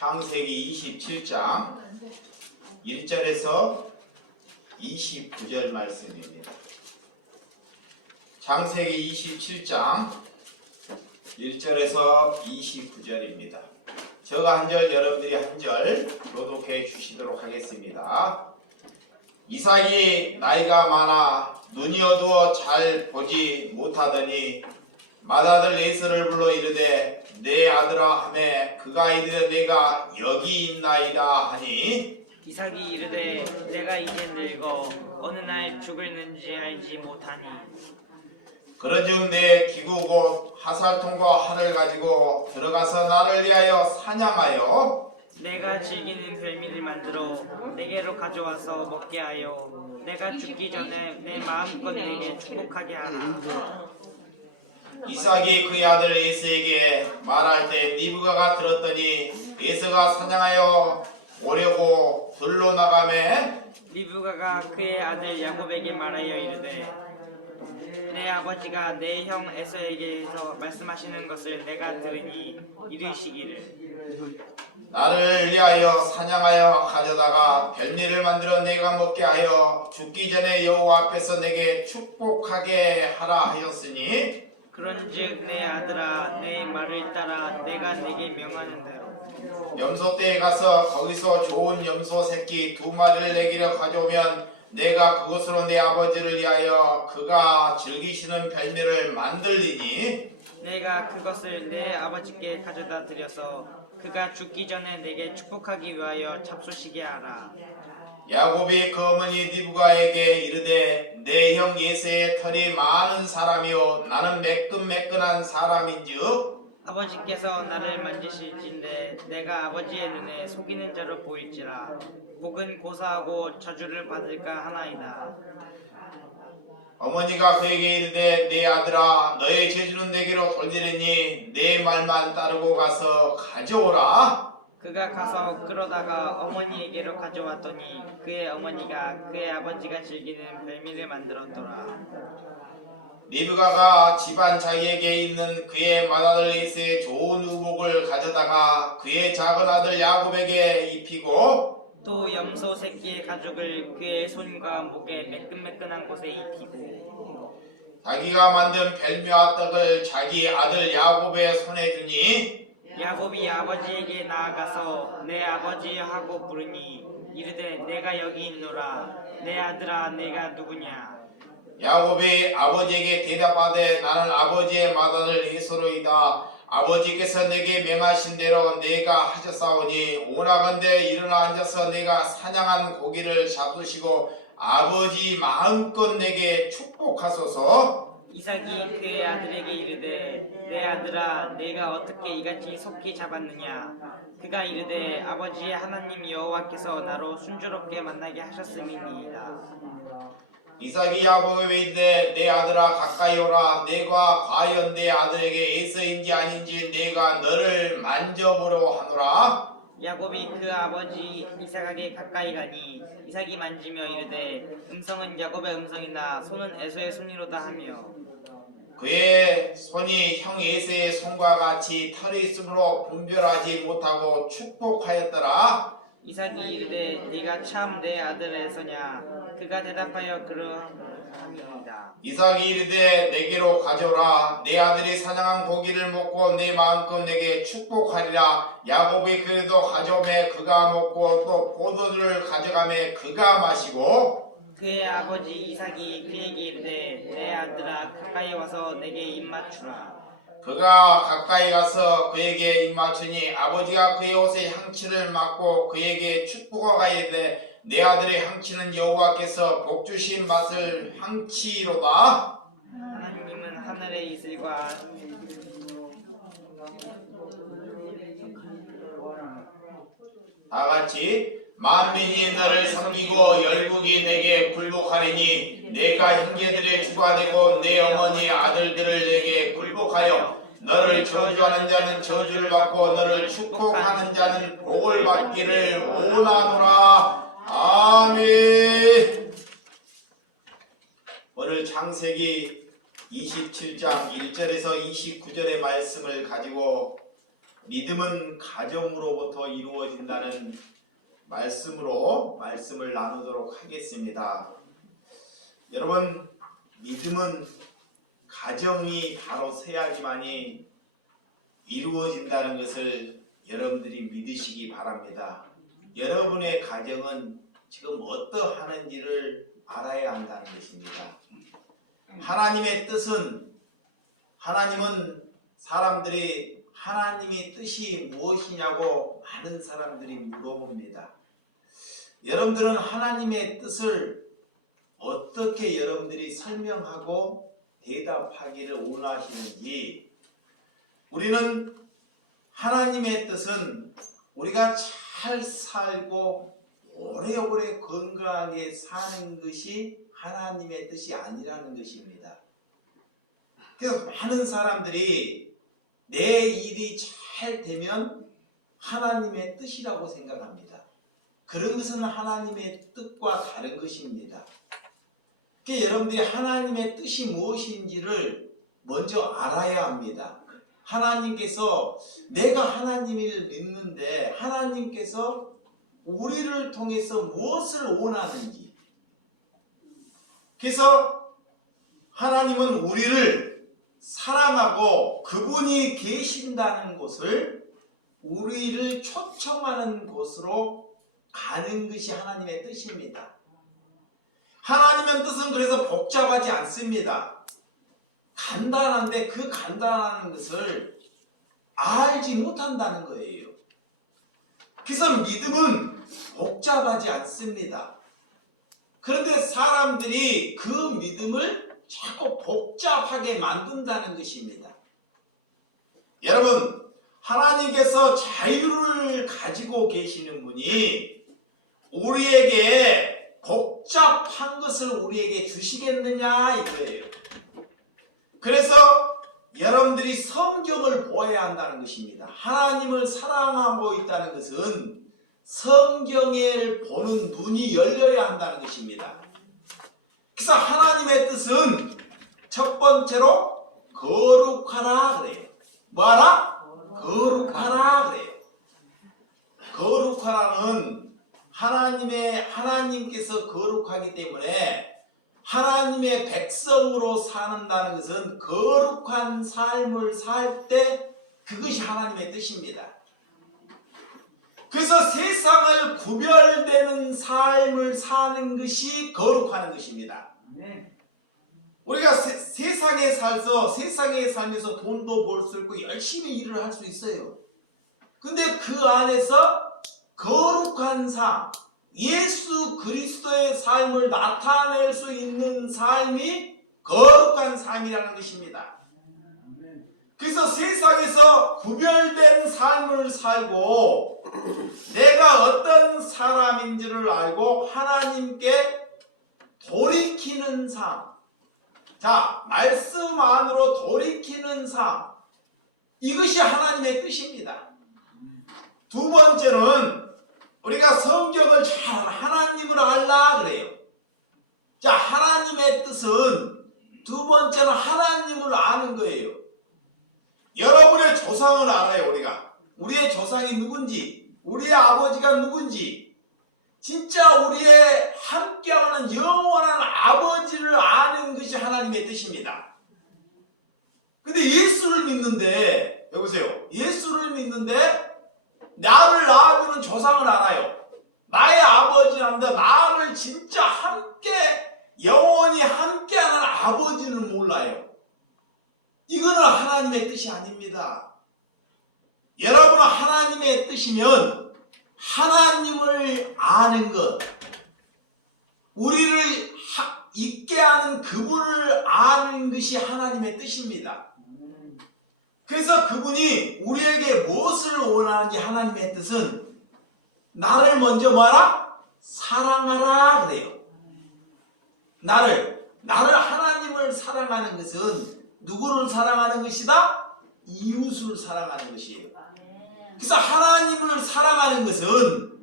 창세기 27장 1절에서 29절 말씀입니다. 창세기 27장 1절에서 29절입니다. 저가 한 절, 여러분들이 한 절 교독해 주시도록 하겠습니다. 이삭이 나이가 많아 눈이 어두워 잘 보지 못하더니 맏아들 에서를 불러 이르되 내 아들아 하매 그가 이르되 내가 여기 있나이다 하니 이삭이 이르되 내가 이제 늙어 어느 날 죽을는지 알지 못하니 그런즉 내 기구 곧 하살통과 활을 가지고 들어가서 나를 위하여 사냥하여 내가 즐기는 별미를 만들어 내게로 가져와서 먹게 하여 내가 죽기 전에 내 마음껏 내게 축복하게 하라. 이삭이 그의 아들 에서에게 말할 때 리브가가 들었더니 에서가 사냥하여 오려고 들로 나가매 리브가가 그의 아들 야곱에게 말하여 이르되 내 아버지가 내 형 에서에게서 말씀하시는 것을 내가 들으니 이르시기를 나를 위하여 사냥하여 가져다가 별미를 만들어 내가 먹게 하여 죽기 전에 여호와 앞에서 내게 축복하게 하라 하였으니 그런즉 내 아들아 내 말을 따라 내가 내게 명하는 대로 염소떼에 가서 거기서 좋은 염소 새끼 2마리를 내기를 가져오면 내가 그것으로 내 아버지를 위하여 그가 즐기시는 별미를 만들리니 내가 그것을 내 아버지께 가져다 드려서 그가 죽기 전에 내게 축복하기 위하여 잡수시게 하라. 야곱이 그 어머니 리브가에게 이르되 내 형 에서의 털이 많은 사람이요 나는 매끈매끈한 사람인즉 아버지께서 나를 만지실진데 내가 아버지의 눈에 속이는 자로 보일지라 복은 고사하고 저주를 받을까 하나이다. 어머니가 그에게 이르되 내 아들아 너의 재주는 내게로 돌리려니 내 말만 따르고 가서 가져오라. 그가 가서 끌어다가 어머니에게로 가져왔더니 그의 어머니가 그의 아버지가 즐기는 별미를 만들었더라. 리브가가 집안 자기에게 있는 그의 맏아들 에서의 좋은 의복을 가져다가 그의 작은 아들 야곱에게 입히고 또 염소 새끼의 가죽을 그의 손과 목에 매끈매끈한 곳에 입히고 자기가 만든 별미와 떡을 자기 아들 야곱의 손에 주니 야곱이 아버지에게 나아가서 내 아버지 하고 부르니 이르되 내가 여기 있노라. 내 아들아 내가 누구냐. 야곱이 아버지에게 대답하되 나는 아버지의 맏아들 에서로이다. 아버지께서 내게 명하신 대로 내가 하셨사오니 오나건대 일어나 앉아서 내가 사냥한 고기를 잡수시고 아버지 마음껏 내게 축복하소서. 이삭이 그의 아들에게 이르되 내 아들아 내가 어떻게 이같이 속히 잡았느냐. 그가 이르되 아버지의 하나님 여호와께서 나로 순조롭게 만나게 하셨음이니이다. 이삭이 야곱에게 이르되 내 아들아 가까이 오라. 내가 과연 내 아들에게 에서인지 아닌지 내가 너를 만져보려 하노라. 야곱이 그 아버지 이삭에게 가까이 가니 이삭이 만지며 이르되 음성은 야곱의 음성이나 손은 에서의 손이로다 하며 그의 손이 형 에서의 손과 같이 털이 있으므로 분별하지 못하고 축복하였더라. 이삭이 이르되 네가 참 내 아들 에서냐. 그가 대답하여 그러함이니이다. 이삭이 이르되 내게로 가져오라. 내 아들이 사냥한 고기를 먹고 내 마음껏 내게 축복하리라. 야곱이 그래도 가져오매 그가 먹고 또 포도주를 가져가매 그가 마시고 그의 아버지 이삭이 그에게 이르되 내 아들아 가까이 와서 내게 입맞추라. 그가 가까이 가서 그에게 입맞추니 아버지가 그의 옷에 향취를 맡고 그에게 축복하가 이르되 내 아들의 향취는 여호와께서 복주신 맛을 향치로다. 하나님은 하늘의 이슬과 다같이 만민이 너를 섬기고 열국이 내게 굴복하리니 내가 형제들의 주가 되고 내 어머니의 아들들을 내게 굴복하여 너를 저주하는 자는 저주를 받고 너를 축복하는 자는 복을 받기를 원하노라. 아멘. 오늘 창세기 27장 1절에서 29절의 말씀을 가지고 믿음은 가정으로부터 이루어진다는 말씀을 나누도록 하겠습니다. 여러분, 믿음은 가정이 바로 서야지만이 이루어진다는 것을 여러분들이 믿으시기 바랍니다. 여러분의 가정은 지금 어떠하는지를 알아야 한다는 것입니다. 하나님의 뜻은, 하나님은 사람들이 하나님의 뜻이 무엇이냐고 많은 사람들이 물어봅니다. 여러분들은 하나님의 뜻을 어떻게 여러분들이 설명하고 대답하기를 원하시는지, 우리는 하나님의 뜻은 우리가 잘 살고 오래오래 건강하게 사는 것이 하나님의 뜻이 아니라는 것입니다. 그래서 많은 사람들이 내 일이 잘 되면 하나님의 뜻이라고 생각합니다. 그런 것은 하나님의 뜻과 다른 것입니다. 그러니까 여러분들이 하나님의 뜻이 무엇인지를 먼저 알아야 합니다. 하나님께서, 내가 하나님을 믿는데 하나님께서 우리를 통해서 무엇을 원하는지, 그래서 하나님은 우리를 사랑하고 그분이 계신다는 곳을, 우리를 초청하는 곳으로 가는 것이 하나님의 뜻입니다. 하나님의 뜻은 그래서 복잡하지 않습니다. 간단한데 그 간단한 것을 알지 못한다는 거예요. 그래서 믿음은 복잡하지 않습니다. 그런데 사람들이 그 믿음을 자꾸 복잡하게 만든다는 것입니다. 여러분, 하나님께서 자유를 가지고 계시는 분이 우리에게 복잡한 것을 우리에게 주시겠느냐 이거예요. 그래서 여러분들이 성경을 보아야 한다는 것입니다. 하나님을 사랑하고 있다는 것은 성경을 보는 눈이 열려야 한다는 것입니다. 그래서 하나님의 뜻은 첫 번째로 거룩하라 그래요. 뭐하라? 거룩하라 그래요. 거룩하라는 하나님께서 거룩하기 때문에 하나님의 백성으로 사는다는 것은 거룩한 삶을 살 때 그것이 하나님의 뜻입니다. 그래서 세상을 구별되는 삶을 사는 것이 거룩하는 것입니다. 우리가 세상에 살면서 돈도 벌 수 있고 열심히 일을 할 수 있어요. 근데 그 안에서 거룩한 삶, 예수 그리스도의 삶을 나타낼 수 있는 삶이 거룩한 삶이라는 것입니다. 그래서 세상에서 구별된 삶을 살고 내가 어떤 사람인지를 알고 하나님께 돌이키는 삶, 자, 말씀 안으로 돌이키는 삶, 이것이 하나님의 뜻입니다. 두 번째는 우리가 성경을 잘 하나님을 알라 그래요. 자, 하나님의 뜻은 두 번째는 하나님을 아는 거예요. 여러분의 조상을 알아요. 우리의 조상이 누군지, 우리의 아버지가 누군지, 진짜 우리의 함께하는 영원한 아버지를 아는 것이 하나님의 뜻입니다. 근데 예수를 믿는데, 여보세요, 예수를 믿는데 나를 낳아주는 조상을 알아요. 나의 아버지란다. 나를 진짜 함께 영원히 함께하는 아버지는 몰라요. 이거는 하나님의 뜻이 아닙니다. 여러분은 하나님의 뜻이면 하나님을 아는 것, 우리를 있게 하는 그분을 아는 것이 하나님의 뜻입니다. 그래서 그분이 우리에게 무엇을 원하는지 하나님의 뜻은 나를 먼저 뭐하라? 사랑하라 그래요. 나를 하나님을 사랑하는 것은 누구를 사랑하는 것이다? 이웃을 사랑하는 것이에요. 그래서 하나님을 사랑하는 것은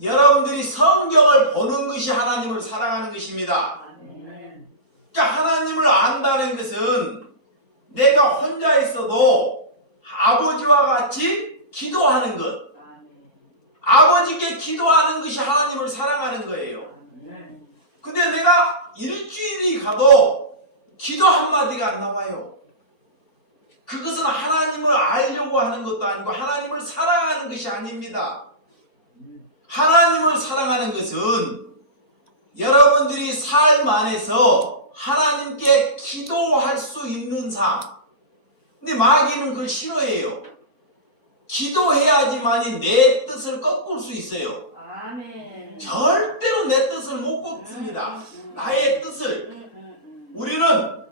여러분들이 성경을 보는 것이 하나님을 사랑하는 것입니다. 그러니까 하나님을 안다는 것은 내가 혼자 있어도 아버지와 같이 기도하는 것. 아버지께 기도하는 것이 하나님을 사랑하는 거예요. 근데 내가 일주일이 가도 기도 한마디가 안 나와요. 그것은 하나님을 알려고 하는 것도 아니고 하나님을 사랑하는 것이 아닙니다. 하나님을 사랑하는 것은 여러분들이 삶 안에서 하나님께 기도할 수 있는 삶. 근데 마귀는 그걸 싫어해요. 기도해야지만이 내 뜻을 꺾을 수 있어요. 아멘. 절대로 내 뜻을 못 꺾습니다. 나의 뜻을. 우리는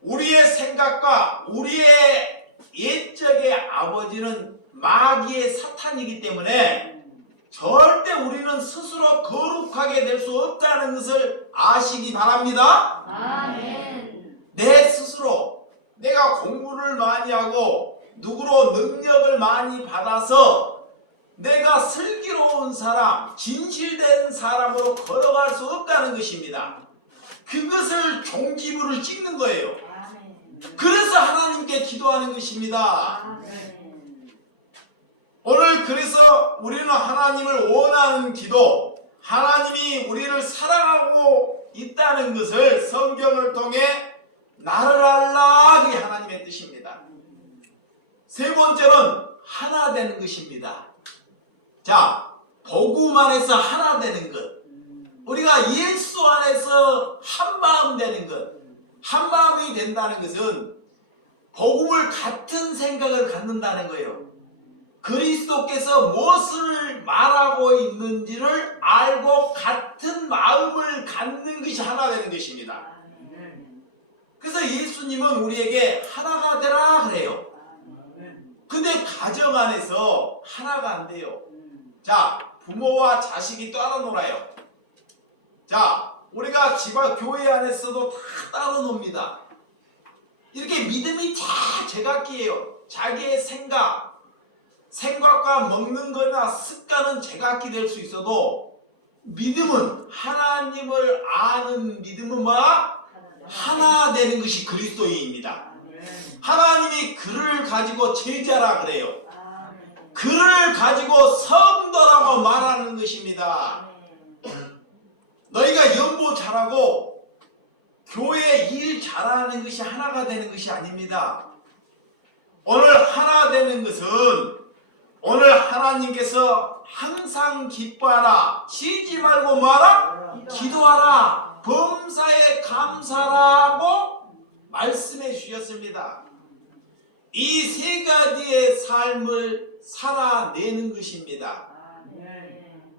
우리의 생각과 우리의 옛적의 아버지는 마귀의 사탄이기 때문에 절대 우리는 스스로 거룩하게 될 수 없다는 것을 아시기 바랍니다. 아멘. 내 스스로 내가 공부를 많이 하고 누구로 능력을 많이 받아서 내가 슬기로운 사람, 진실된 사람으로 걸어갈 수 없다는 것입니다. 그것을 종지부를 찍는 거예요. 아멘. 그래서 하나님께 기도하는 것입니다. 아멘. 오늘 그래서 우리는 하나님을 원하는 기도, 하나님이 우리를 사랑하고 있다는 것을 성경을 통해 나를 알라, 그게 하나님의 뜻입니다. 세 번째는 하나 되는 것입니다. 자, 복음 안에서 하나 되는 것. 우리가 예수 안에서 한 마음 되는 것. 한 마음이 된다는 것은 복음을 같은 생각을 갖는다는 거예요. 그리스도께서 무엇을 말하고 있는지를 알고 같은 마음을 갖는 것이 하나 되는 것입니다. 그래서 예수님은 우리에게 하나가 되라 그래요. 근데 가정 안에서 하나가 안 돼요. 자, 부모와 자식이 따로 놀아요. 자, 우리가 집안 교회 안에서도 다 따로 놉니다. 이렇게 믿음이 다 제각기예요. 자기의 생각과 먹는 거나 습관은 제각기 될 수 있어도 믿음은 하나님을 아는 믿음은 뭐야? 하나 되는 것이 그리스도인입니다. 하나님이 그를 가지고 제자라 그래요. 그를 가지고 성도라고 말하는 것입니다. 너희가 연보 잘하고 교회 일 잘하는 것이 하나가 되는 것이 아닙니다. 오늘 하나 되는 것은 오늘 하나님께서 항상 기뻐하라, 쉬지 말고 뭐하라? 기도하라, 범사에 감사라고 말씀해 주셨습니다. 이 세 가지의 삶을 살아내는 것입니다.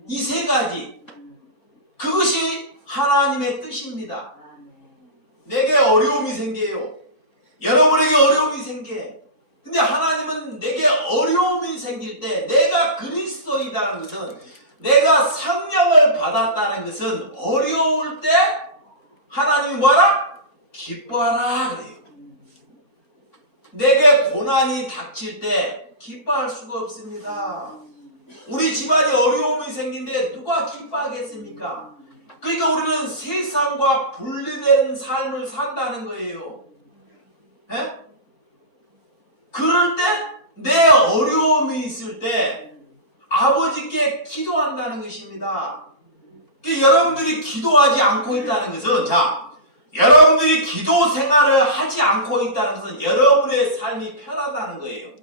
이 세 가지, 그것이 하나님의 뜻입니다. 내게 어려움이 생겨요. 여러분에게 어려움이 생겨. 근데 하나님은 내게 어려움이 생길 때 내가 그리스도이다는 것은, 내가 성령을 받았다는 것은 어려울 때 하나님이 뭐하라? 기뻐하라 그래요. 내게 고난이 닥칠 때 기뻐할 수가 없습니다. 우리 집안이 어려움이 생긴데 누가 기뻐하겠습니까? 그러니까 우리는 세상과 분리된 삶을 산다는 거예요. 에? 그럴 때 내 어려움이 있을 때 아버지께 기도한다는 것입니다. 그러니까 여러분들이 기도하지 않고 있다는 것은, 자, 여러분들이 기도 생활을 하지 않고 있다는 것은 여러분의 삶이 편하다는 거예요.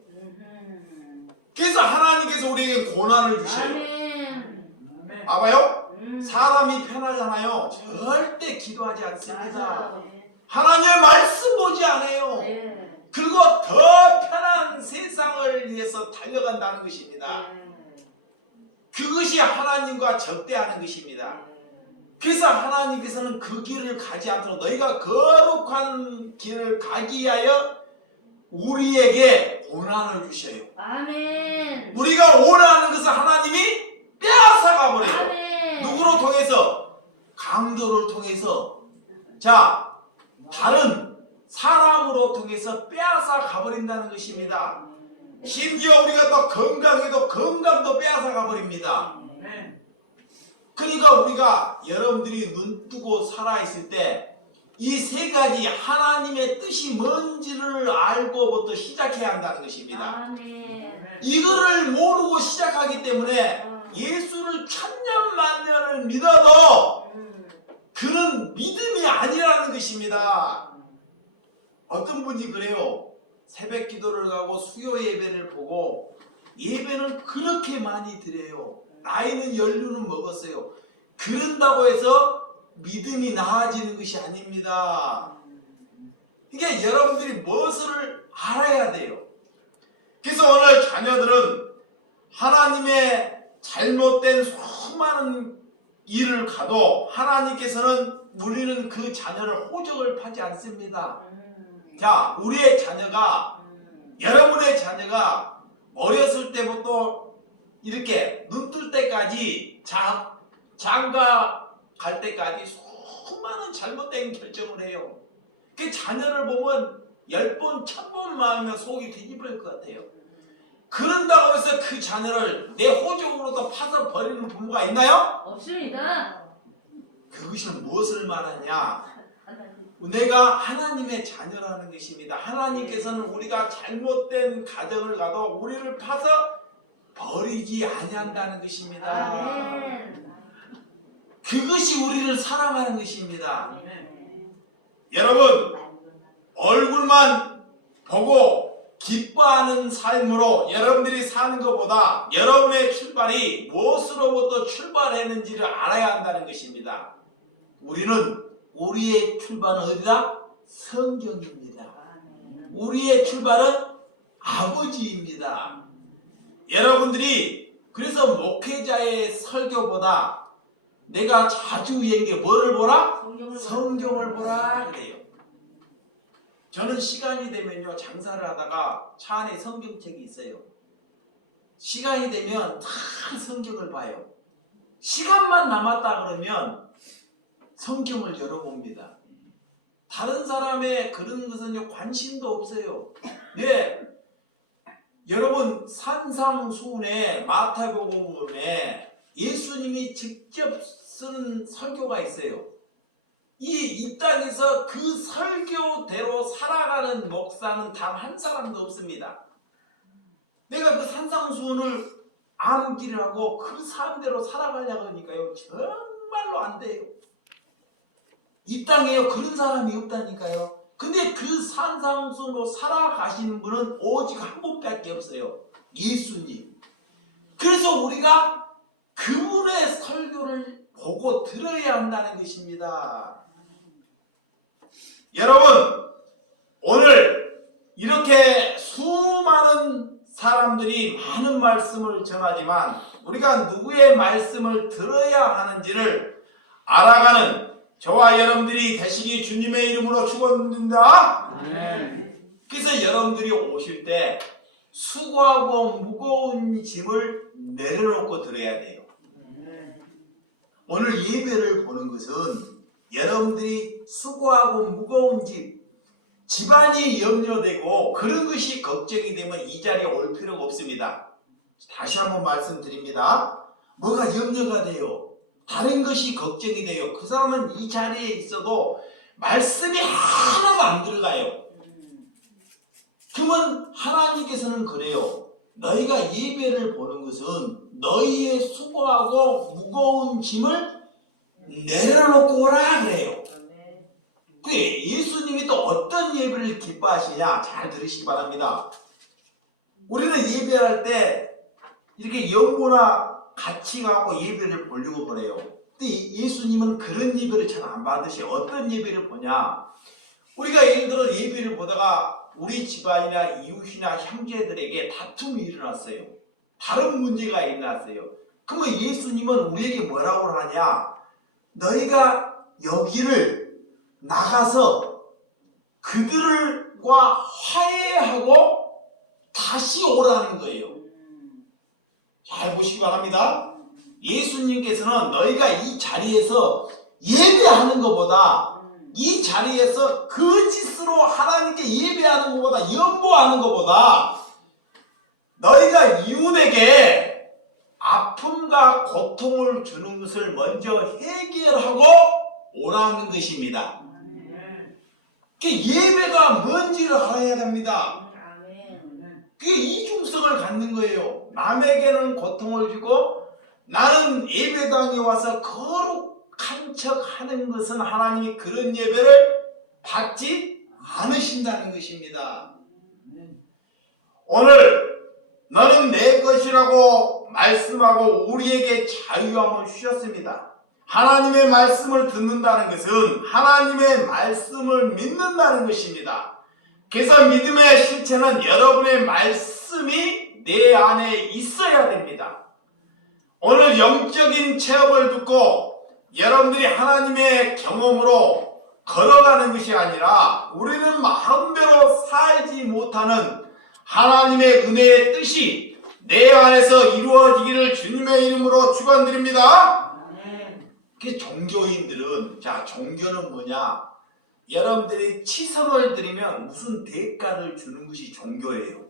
그래서 하나님께서 우리에게 고난을 주셔요. 아멘. 봐봐요. 사람이 편하잖아요. 절대 기도하지 않습니다. 맞아요. 하나님의 말씀 보지 않아요. 네. 그리고 더 편한 세상을 위해서 달려간다는 것입니다. 그것이 하나님과 적대하는 것입니다. 그래서 하나님께서는 그 길을 가지 않도록 너희가 거룩한 길을 가기 위하여 우리에게 고난을 주셔요. 아멘. 우리가 원하는 것을 하나님이 빼앗아가 버려요. 아멘. 누구로 통해서? 강도를 통해서. 자, 다른 사람으로 통해서 빼앗아 가버린다는 것입니다. 심지어 우리가 또 건강해도 건강도 빼앗아 가버립니다. 그러니까 우리가, 여러분들이 눈 뜨고 살아있을 때 이 세 가지 하나님의 뜻이 뭔지를 알고부터 시작해야 한다는 것입니다. 아멘. 이거를 모르고 시작하기 때문에 예수를 천년 만년을 믿어도 그는 믿음이 아니라는 것입니다. 어떤 분이 그래요. 새벽 기도를 가고 수요 예배를 보고 예배는 그렇게 많이 드려요. 나이는 연륜은 먹었어요. 그런다고 해서 믿음이 나아지는 것이 아닙니다. 그러니까 여러분들이 무엇을 알아야 돼요. 그래서 오늘 자녀들은 하나님의 잘못된 수많은 일을 가도 하나님께서는 우리는 그 자녀를 호적을 하지 않습니다. 자, 우리의 자녀가 여러분의 자녀가 어렸을 때부터 이렇게 눈 뜰 때까지 장가 갈 때까지 수많은 잘못된 결정을 해요. 그 자녀를 보면 10번, 1000번 마음이면 속이 뒤집을 것 같아요. 그런다고 해서 그 자녀를 내 호적으로도 파서 버리는 부모가 있나요? 없습니다. 그것은 무엇을 말하냐? 내가 하나님의 자녀라는 것입니다. 하나님께서는 우리가 잘못된 가정을 가도 우리를 파서 버리지 아니한다는 것입니다. 아멘. 그것이 우리를 사랑하는 것입니다. 여러분, 얼굴만 보고 기뻐하는 삶으로 여러분들이 사는 것보다 여러분의 출발이 무엇으로부터 출발했는지를 알아야 한다는 것입니다. 우리의 출발은 어디다? 성경입니다. 우리의 출발은 아버지입니다. 여러분들이 그래서 목회자의 설교보다 내가 자주 얘기해 뭐를 보라? 성경을 보라 그래요. 저는 시간이 되면요 장사를 하다가 차 안에 성경책이 있어요. 시간이 되면 다 성경을 봐요. 시간만 남았다 그러면 성경을 열어봅니다. 다른 사람의 그런 것은 관심도 없어요. 네, 여러분 산상수훈의 마태복음에 예수님이 직접 쓴 설교가 있어요. 이 땅에서 그 설교대로 살아가는 목사는 단 한 사람도 없습니다. 내가 그 산상수훈을 암기를 하고 그 사람대로 살아가려고 하니까요 정말로 안 돼요. 이 땅에요 그런 사람이 없다니까요. 근데 그 산상수훈으로 살아가시는 분은 오직 한 분밖에 없어요. 예수님. 그래서 우리가 그분의 설교를 보고 들어야 한다는 것입니다. 여러분, 오늘 이렇게 수많은 사람들이 많은 말씀을 전하지만 우리가 누구의 말씀을 들어야 하는지를 알아가는 저와 여러분들이 되시기 주님의 이름으로 축원드립니다. 그래서 여러분들이 오실 때 수고하고 무거운 짐을 내려놓고 들어야 돼요. 오늘 예배를 보는 것은 여러분들이 수고하고 무거운 집안이 염려되고 그런 것이 걱정이 되면 이 자리에 올 필요가 없습니다. 다시 한번 말씀드립니다. 뭐가 염려가 돼요? 다른 것이 걱정이 돼요. 그 사람은 이 자리에 있어도 말씀이 하나도 안 들어가요. 그러면 하나님께서는 그래요. 너희가 예배를 보는 것은 너희의 수고하고 무거운 짐을 내려놓고 오라 그래요. 근데 예수님이 또 어떤 예배를 기뻐하시냐 잘 들으시기 바랍니다. 우리는 예배할 때 이렇게 연보나 같이 가고 예배를 보려고 그래요. 근데 예수님은 그런 예배를 잘 안 받으셔. 어떤 예배를 보냐? 우리가 예를 들어 예배를 보다가 우리 집안이나 이웃이나 형제들에게 다툼이 일어났어요. 다른 문제가 일어났어요. 그러면 예수님은 우리에게 뭐라고 하냐? 너희가 여기를 나가서 그들과 화해하고 다시 오라는 거예요. 잘 보시기 바랍니다. 예수님께서는 너희가 이 자리에서 예배하는 것보다 이 자리에서 거짓으로 하나님께 예배하는 것보다 연보하는 것보다 너희가 이웃에게 아픔과 고통을 주는 것을 먼저 해결하고 오라는 것입니다. 그 예배가 뭔지를 알아야 됩니다. 아멘. 그게 이중성을 갖는 거예요. 남에게는 고통을 주고 나는 예배당에 와서 거룩한 척 하는 것은 하나님이 그런 예배를 받지 않으신다는 것입니다. 오늘 너는 내 것이라고 말씀하고 우리에게 자유함을 주셨습니다. 하나님의 말씀을 듣는다는 것은 하나님의 말씀을 믿는다는 것입니다. 그래서 믿음의 실체는 여러분의 말씀이 내 안에 있어야 됩니다. 오늘 영적인 체험을 듣고 여러분들이 하나님의 경험으로 걸어가는 것이 아니라 우리는 마음대로 살지 못하는 하나님의 은혜의 뜻이 내 안에서 이루어지기를 주님의 이름으로 축원드립니다. 그 종교인들은, 자, 종교는 뭐냐? 여러분들이 치성을 드리면 무슨 대가를 주는 것이 종교예요.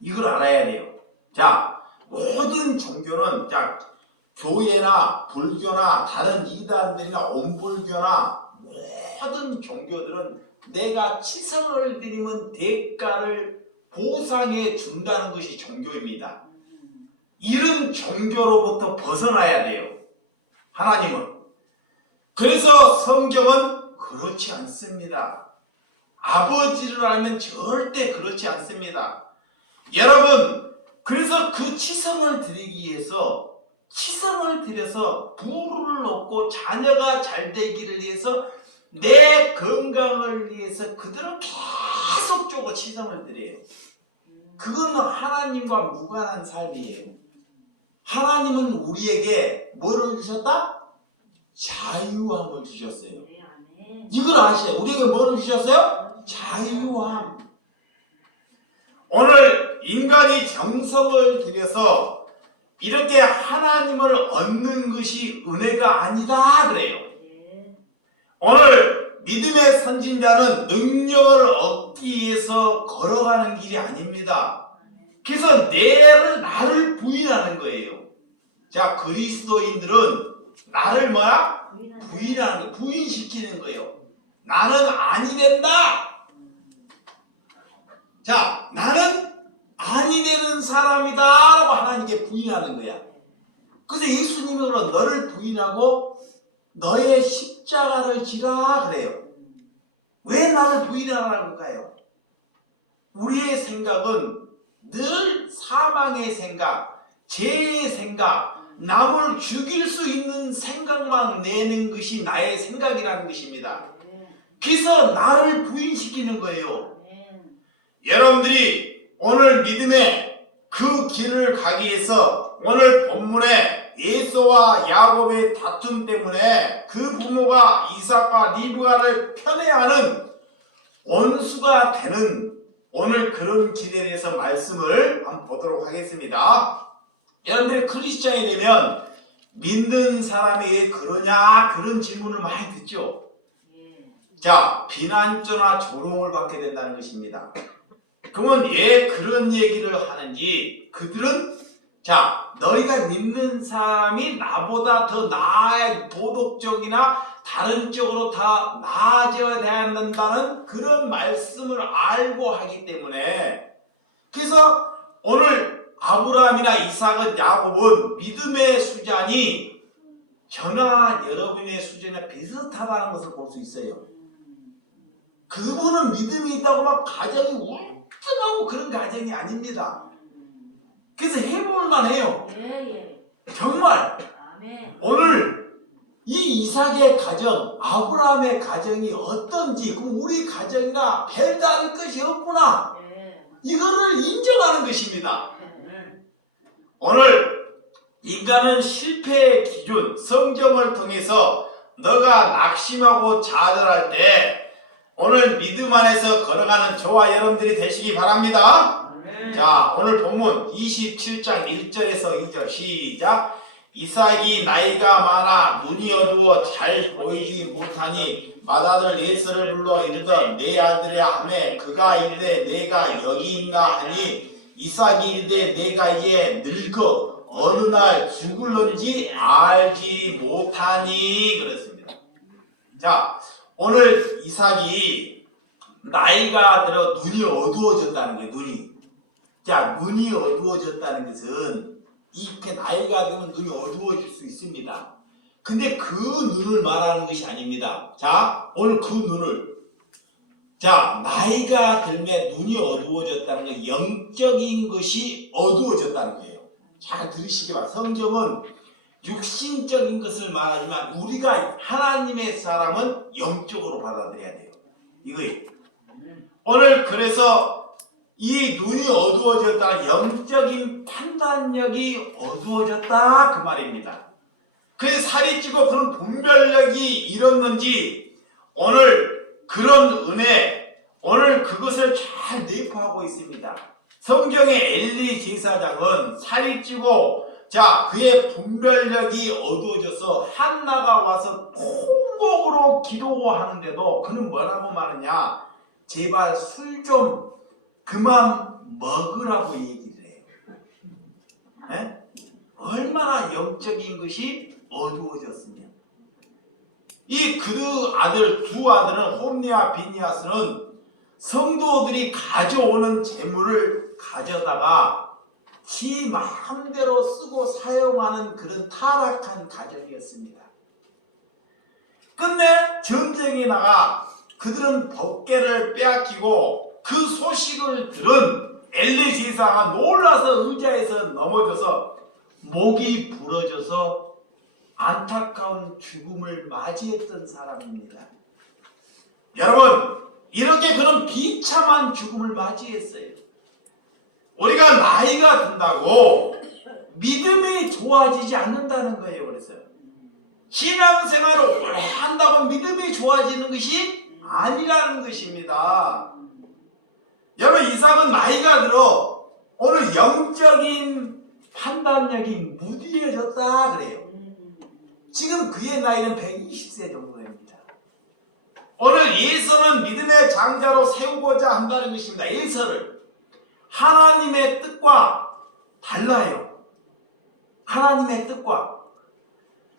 이걸 알아야 돼요. 자, 모든 종교는, 자, 교회나 불교나 다른 이단들이나 온불교나 모든 종교들은 내가 치성을 드리면 대가를 보상해 준다는 것이 종교입니다. 이런 종교로부터 벗어나야 돼요. 하나님은. 그래서 성경은 그렇지 않습니다. 아버지를 알면 절대 그렇지 않습니다. 여러분, 그래서 그 치성을 드리기 위해서 치성을 드려서 부를 얻고 자녀가 잘 되기를 위해서 내 건강을 위해서 그들은 계속적으로 치성을 드려요. 그거는 하나님과 무관한 삶이에요. 하나님은 우리에게 뭐를 주셨다? 자유함을 주셨어요. 이걸 아셔요. 우리에게 뭐를 주셨어요? 자유함. 오늘 인간이 정성을 들여서 이렇게 하나님을 얻는 것이 은혜가 아니다 그래요. 오늘 믿음의 선진자는 능력을 얻기 위해서 걸어가는 길이 아닙니다. 그래서 나를 부인하는 거예요. 자, 그리스도인들은 나를 뭐야? 부인하는 거, 부인시키는 거예요. 나는 아니 된다. 자, 나는 아니 되는 사람이다 라고 하나님께 부인하는 거야. 그래서 예수님이 그럼 너를 부인하고 너의 십자가를 지라 그래요. 왜 나를 부인하라고 할까요? 우리의 생각은 늘 사망의 생각, 죄의 생각, 남을 죽일 수 있는 생각만 내는 것이 나의 생각이라는 것입니다. 그래서 나를 부인시키는 거예요. 여러분들이 오늘 믿음의 그 길을 가기 위해서 오늘 본문에 에서와 야곱의 다툼 때문에 그 부모가 이삭과 리브가를 편애하는 원수가 되는 오늘 그런 길에 대해서 말씀을 한번 보도록 하겠습니다. 여러분들이 크리스찬이 되면 믿는 사람이 왜 그러냐 그런 질문을 많이 듣죠. 자, 비난조나 조롱을 받게 된다는 것입니다. 그러면 왜 그런 얘기를 하는지 그들은 자, 너희가 믿는 사람이 나보다 더 도덕적이나 다른 쪽으로 다 나아져야 된다는 그런 말씀을 알고 하기 때문에 그래서 오늘 아브라함이나 이삭은 야곱은 믿음의 수준이 저나 여러분의 수준이나 비슷하다는 것을 볼 수 있어요. 그분은 믿음이 있다고 막 가정이 울적하고 그런 가정이 아닙니다. 그래서 해볼만 해요. 정말 오늘 이 이삭의 가정, 아브라함의 가정이 어떤지 그럼 우리 가정이나 별다른 것이 없구나 이거를 인정하는 것입니다. 오늘 인간은 실패의 기준, 성경을 통해서 너가 낙심하고 좌절할 때 오늘 믿음 안에서 걸어가는 저와 여러분들이 되시기 바랍니다. 자, 오늘 본문 27장 1절에서 2절 시작. 이삭이 나이가 많아 눈이 어두워 잘 보이지 못하니 맏아들 에서를 불러 이르되 내 아들의 하매 그가 이르되 내가 여기 있나 하니 이삭이 이르되 내가 이제 늙어 어느 날 죽을런지 알지 못하니 그랬습니다. 자, 오늘 이삭이 나이가 들어 눈이 어두워졌다는 거예요. 눈이. 자, 눈이 어두워졌다는 것은 이렇게 나이가 들면 눈이 어두워질 수 있습니다. 근데 그 눈을 말하는 것이 아닙니다. 자, 오늘 그 눈을 자, 나이가 들면 눈이 어두워졌다는 건 영적인 것이 어두워졌다는 거예요. 잘 들으시기 바랍니다. 성경은 육신적인 것을 말하지만 우리가 하나님의 사람은 영적으로 받아들여야 돼요. 이거예요. 오늘 그래서 이 눈이 어두워졌다, 영적인 판단력이 어두워졌다 그 말입니다. 그래서 살이 찌고 그런 분별력이 잃었는지 오늘 그런 은혜, 오늘 그것을 잘 내포하고 있습니다. 성경의 엘리 제사장은 살이 찌고 자 그의 분별력이 어두워져서 한나가 와서 통곡으로 기도하는데도 그는 뭐라고 말하냐, 제발 술 좀 그만 먹으라고 얘기를 해요. 네? 얼마나 영적인 것이 어두워졌으면. 이 그 아들 두 아들은 홈리와 비니아스는 성도들이 가져오는 재물을 가져다가 지 마음대로 쓰고 사용하는 그런 타락한 가정이었습니다. 끝내 전쟁에 나가 그들은 법궤를 빼앗기고 그 소식을 들은 엘리 제사가 놀라서 의자에서 넘어져서 목이 부러져서 안타까운 죽음을 맞이했던 사람입니다. 여러분, 이렇게 그런 비참한 죽음을 맞이했어요. 우리가 나이가 든다고 믿음이 좋아지지 않는다는 거예요. 그래서 신앙생활을 오래 한다고 믿음이 좋아지는 것이 아니라는 것입니다. 여러분, 이삭은 나이가 들어 오늘 영적인 판단력이 무디해졌다 그래요. 지금 그의 나이는 120세 정도 됩니다. 오늘 예서는 믿음의 장자로 세우고자 한다는 것입니다. 예서를 하나님의 뜻과 달라요. 하나님의 뜻과.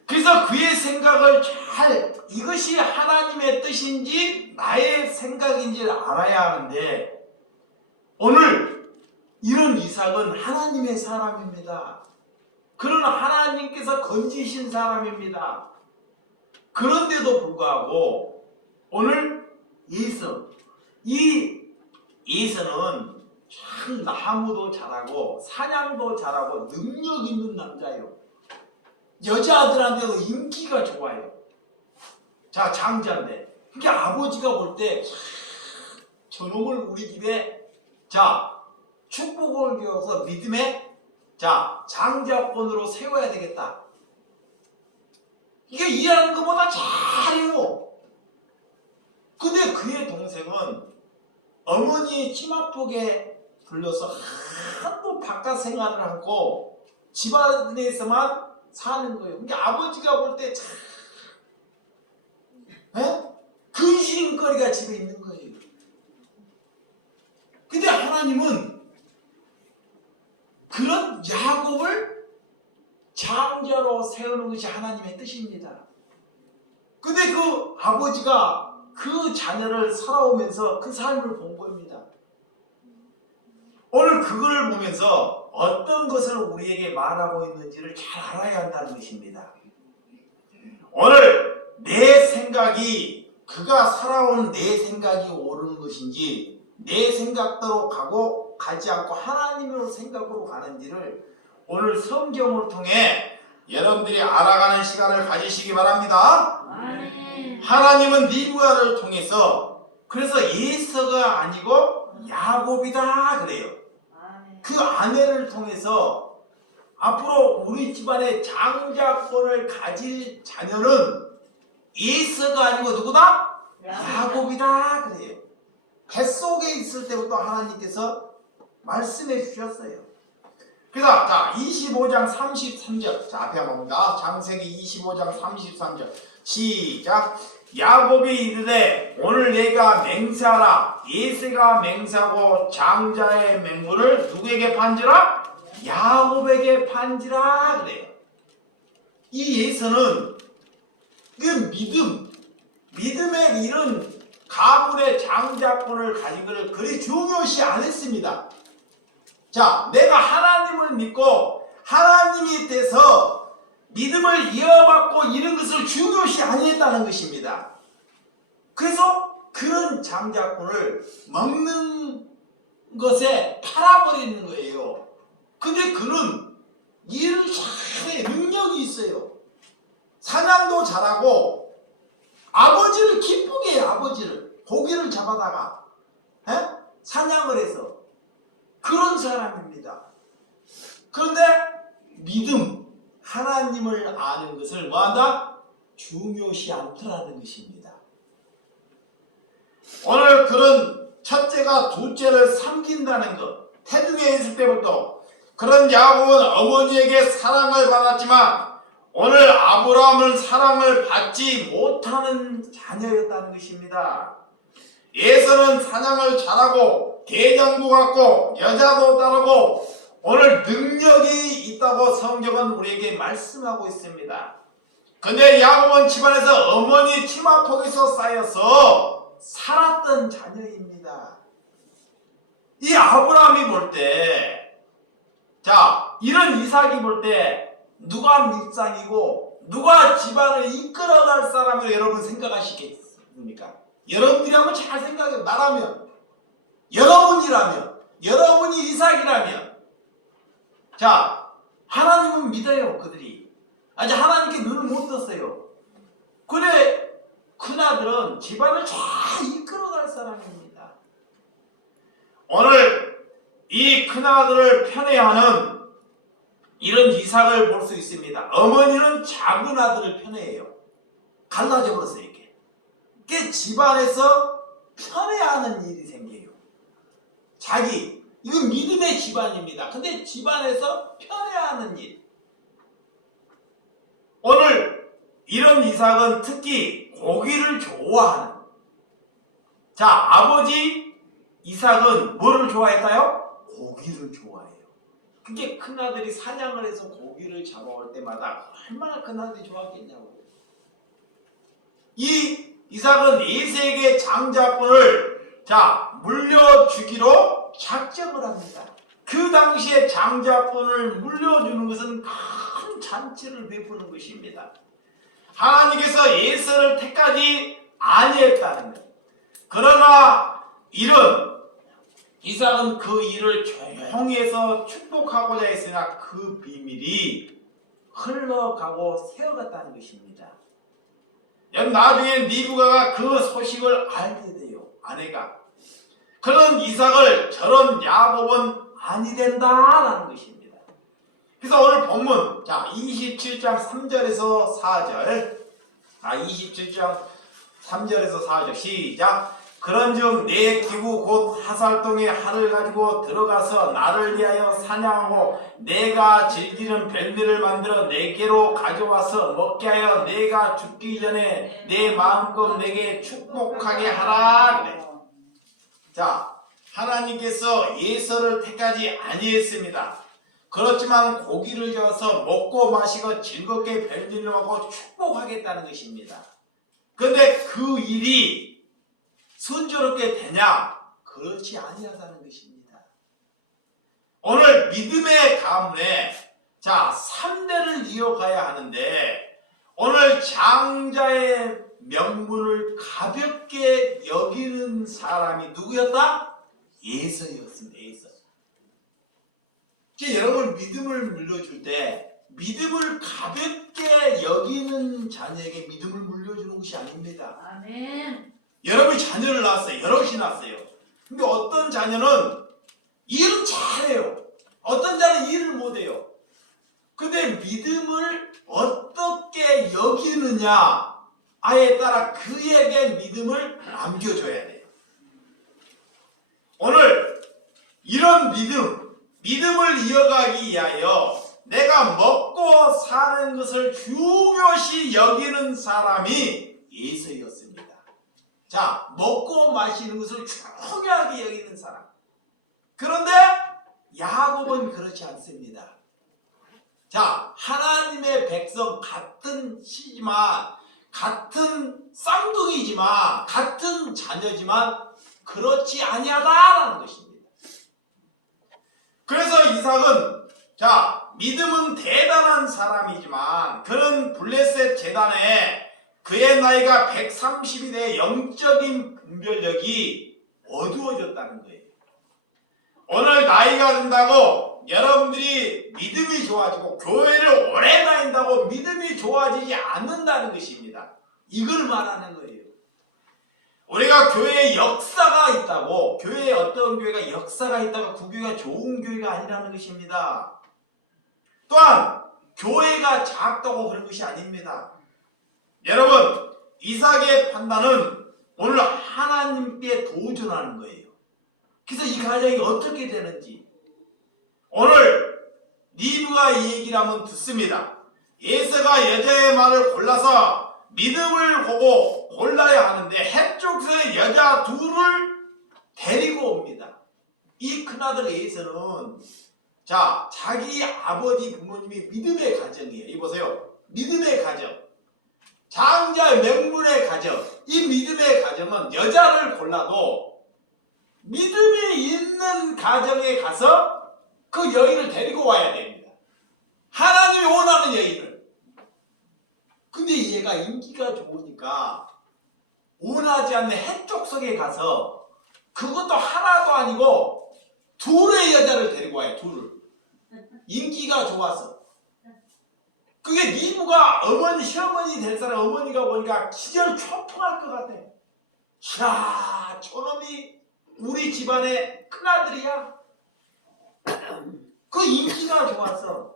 그래서 그의 생각을 잘, 이것이 하나님의 뜻인지 나의 생각인지를 알아야 하는데 오늘 이런 이삭은 하나님의 사람입니다. 그러나 하나님께서 건지신 사람입니다. 그런데도 불구하고 오늘 예서, 이 예서는 참 나무도 잘하고 사냥도 잘하고 능력 있는 남자예요. 여자들한테도 인기가 좋아요. 자, 장자인데 그러니까 아버지가 볼 때 저놈을 우리 집에 자 축복을 주어서 믿음의 자 장자권으로 세워야 되겠다. 이게 일하는 것보다 잘해요. 근데 그의 동생은 어머니의 치마폭에 불려서 하도 바깥 생활을 하고 집안에서만 사는 거예요. 그러니까 아버지가 볼 때 참 근심거리가 집에 있는 거예요. 근데 하나님은 그런 야곱을 장자로 세우는 것이 하나님의 뜻입니다. 근데 그 아버지가 그 자녀를 살아오면서 그 삶을 본 겁니다. 오늘 그걸 보면서 어떤 것을 우리에게 말하고 있는지를 잘 알아야 한다는 것입니다. 오늘 내 생각이 그가 살아온 내 생각이 옳은 것인지 내 생각대로 가지 않고 하나님의 생각으로 가는지를 오늘 성경을 통해 여러분들이 알아가는 시간을 가지시기 바랍니다. 하나님은 니브아를 통해서 그래서 예서가 아니고 야곱이다 그래요. 그 아내를 통해서 앞으로 우리 집안의 장자권을 가질 자녀는 예서가 아니고 누구다? 야곱이다 그래요. 뱃속에 있을 때부터 하나님께서 말씀해 주셨어요. 그래서 자 25장 33절 자 앞에 한번 봅니다. 창세기 25장 33절 시작. 야곱이 이르되 오늘 내가 맹세하라. 예세가 맹세하고 장자의 맹물을 누구에게 판지라? 야곱에게 판지라 그래요. 이 예서는 그 믿음의 이런 가문의 장자권을 가진 것을 그리 중요시 안 했습니다. 자, 내가 하나님을 믿고 하나님이 돼서 믿음을 이어받고 이런 것을 중요시 안 했다는 것입니다. 그래서 그런 장자권을 먹는 것에 팔아버리는 거예요. 근데 그는 일을 잘해, 능력이 있어요. 사냥도 잘하고 아버지를 기쁘게 해요. 아버지를 고기를 잡아다가 사냥을 해서 그런 사람입니다. 그런데 믿음, 하나님을 아는 것을 뭐한다? 중요시 않더라는 것입니다. 오늘 그런 첫째가 둘째를 섬긴다는 것, 태중에 있을 때부터 그런 야곱은 어머니에게 사랑을 받았지만 오늘 아브라함은 사랑을 받지 못하는 자녀였다는 것입니다. 에서는 사냥을 잘하고 대장부 같고 여자도 따르고 오늘 능력이 있다고 성경은 우리에게 말씀하고 있습니다. 근데 야곱은 집안에서 어머니 치마폭에서 쌓여서 살았던 자녀입니다. 이 아브라함이 볼 때, 자, 이런 이삭이 볼 때 누가 밑상이고 누가 집안을 이끌어갈 사람으로 여러분 생각하시겠습니까? 여러분들이 한번 잘 생각해요. 나라면, 여러분이라면, 여러분이 이삭이라면, 자, 하나님은 믿어요. 그들이 아직 하나님께 눈을 못 떴어요. 그래 큰아들은 집안을 잘 이끌어갈 사람입니다. 오늘 이 큰아들을 편애하는 이런 이삭을 볼 수 있습니다. 어머니는 작은 아들을 편애해요. 갈라져 버렸어요. 이게 집안에서 편애하는 일이 생겨요. 이건 믿음의 집안입니다. 근데 집안에서 편애하는 일. 오늘 이런 이삭은 특히 고기를 좋아하는. 자, 아버지 이삭은 뭐를 좋아했다요? 고기를 좋아해요. 그게 큰아들이 사냥을 해서 고기를 잡아올 때마다 얼마나 큰아들이 좋았겠냐고. 이 이삭은 에서에게 장자권을 물려주기로 작정을 합니다. 그 당시에 장자권을 물려주는 것은 큰 잔치를 베푸는 것입니다. 하나님께서 에서를 택하지 아니했다는 것. 그러나 이삭은 그 일을 조용히 해서 축복하고자 했으나 그 비밀이 흘러가고 새어갔다는 것입니다. 나중에 리브가가 그 소식을 알게 돼요. 아내가. 그런 이삭을 저런 야곱은 아니 된다라는 것입니다. 그래서 오늘 본문 27장 3절에서 4절 27장 3절에서 4절 시작. 그런즉 내 기구 곧 하살동에 활을 가지고 들어가서 나를 위하여 사냥하고 내가 즐기는 별미를 만들어 내게로 가져와서 먹게 하여 내가 죽기 전에 내 마음껏 내게 축복하게 하라. 그래. 자, 하나님께서 에서를 택하지 아니했습니다. 그렇지만 고기를 줘서 먹고 마시고 즐겁게 별미를 하고 축복하겠다는 것입니다. 그런데 그 일이 순조롭게 되냐? 그렇지 아니하다는 것입니다. 오늘 믿음의 가문에 3대를 이어가야 하는데 오늘 장자의 명분을 가볍게 여기는 사람이 누구였다? 에서였습니다. 에서. 여러분 믿음을 물려줄 때 믿음을 가볍게 여기는 자녀에게 믿음을 물려주는 것이 아닙니다. 아멘. 여러분이 자녀를 낳았어요. 여럿이 낳았어요. 근데 어떤 자녀는 일은 잘해요. 어떤 자는 일을 못해요. 근데 믿음을 어떻게 여기느냐에 따라 그에게 믿음을 남겨줘야 돼요. 오늘 이런 믿음을 이어가기 위하여 내가 먹고 사는 것을 중요시 여기는 사람이 에서였습니다. 먹고 마시는 것을 중요하게 여기는 사람. 그런데 야곱은 그렇지 않습니다. 하나님의 백성 같은 시지만 같은 쌍둥이지만 같은 자녀지만 그렇지 아니하다라는 것입니다. 그래서 이삭은 믿음은 대단한 사람이지만 그는 블레셋 제단에 그의 나이가 130이 돼 영적인 분별력이 어두워졌다는 거예요. 오늘 나이가 든다고 여러분들이 믿음이 좋아지고 교회를 오래 다닌다고 믿음이 좋아지지 않는다는 것입니다. 이걸 말하는 거예요. 우리가 교회에 역사가 있다고, 교회에 어떤 교회가 역사가 있다고 그 교회가 좋은 교회가 아니라는 것입니다. 또한 교회가 작다고 그런 것이 아닙니다. 여러분, 이삭의 판단은 오늘 하나님께 도전하는 거예요. 그래서 이 가정이 어떻게 되는지 오늘 리브가 이 얘기를 한번 듣습니다. 에서가 여자의 말을 골라서 믿음을 보고 골라야 하는데 해쪽에서 여자 둘을 데리고 옵니다. 이 큰아들 에서는 자기 아버지 부모님이 믿음의 가정이에요. 이 보세요. 믿음의 가정. 장자의 명분의 가정. 이 믿음의 가정은 여자를 골라도 믿음이 있는 가정에 가서 그 여인을 데리고 와야 됩니다. 하나님이 원하는 여인을. 근데 얘가 인기가 좋으니까 원하지 않는 해쪽 속에 가서 그것도 하나도 아니고 둘의 여자를 데리고 와요. 둘을. 인기가 좋아서. 그게 리브가 어머니, 시어머니 될 사람 어머니가 보니까 기절 초풍할 것 같아. 이야, 저놈이 우리 집안의 큰아들이야. 그 인기가 좋아서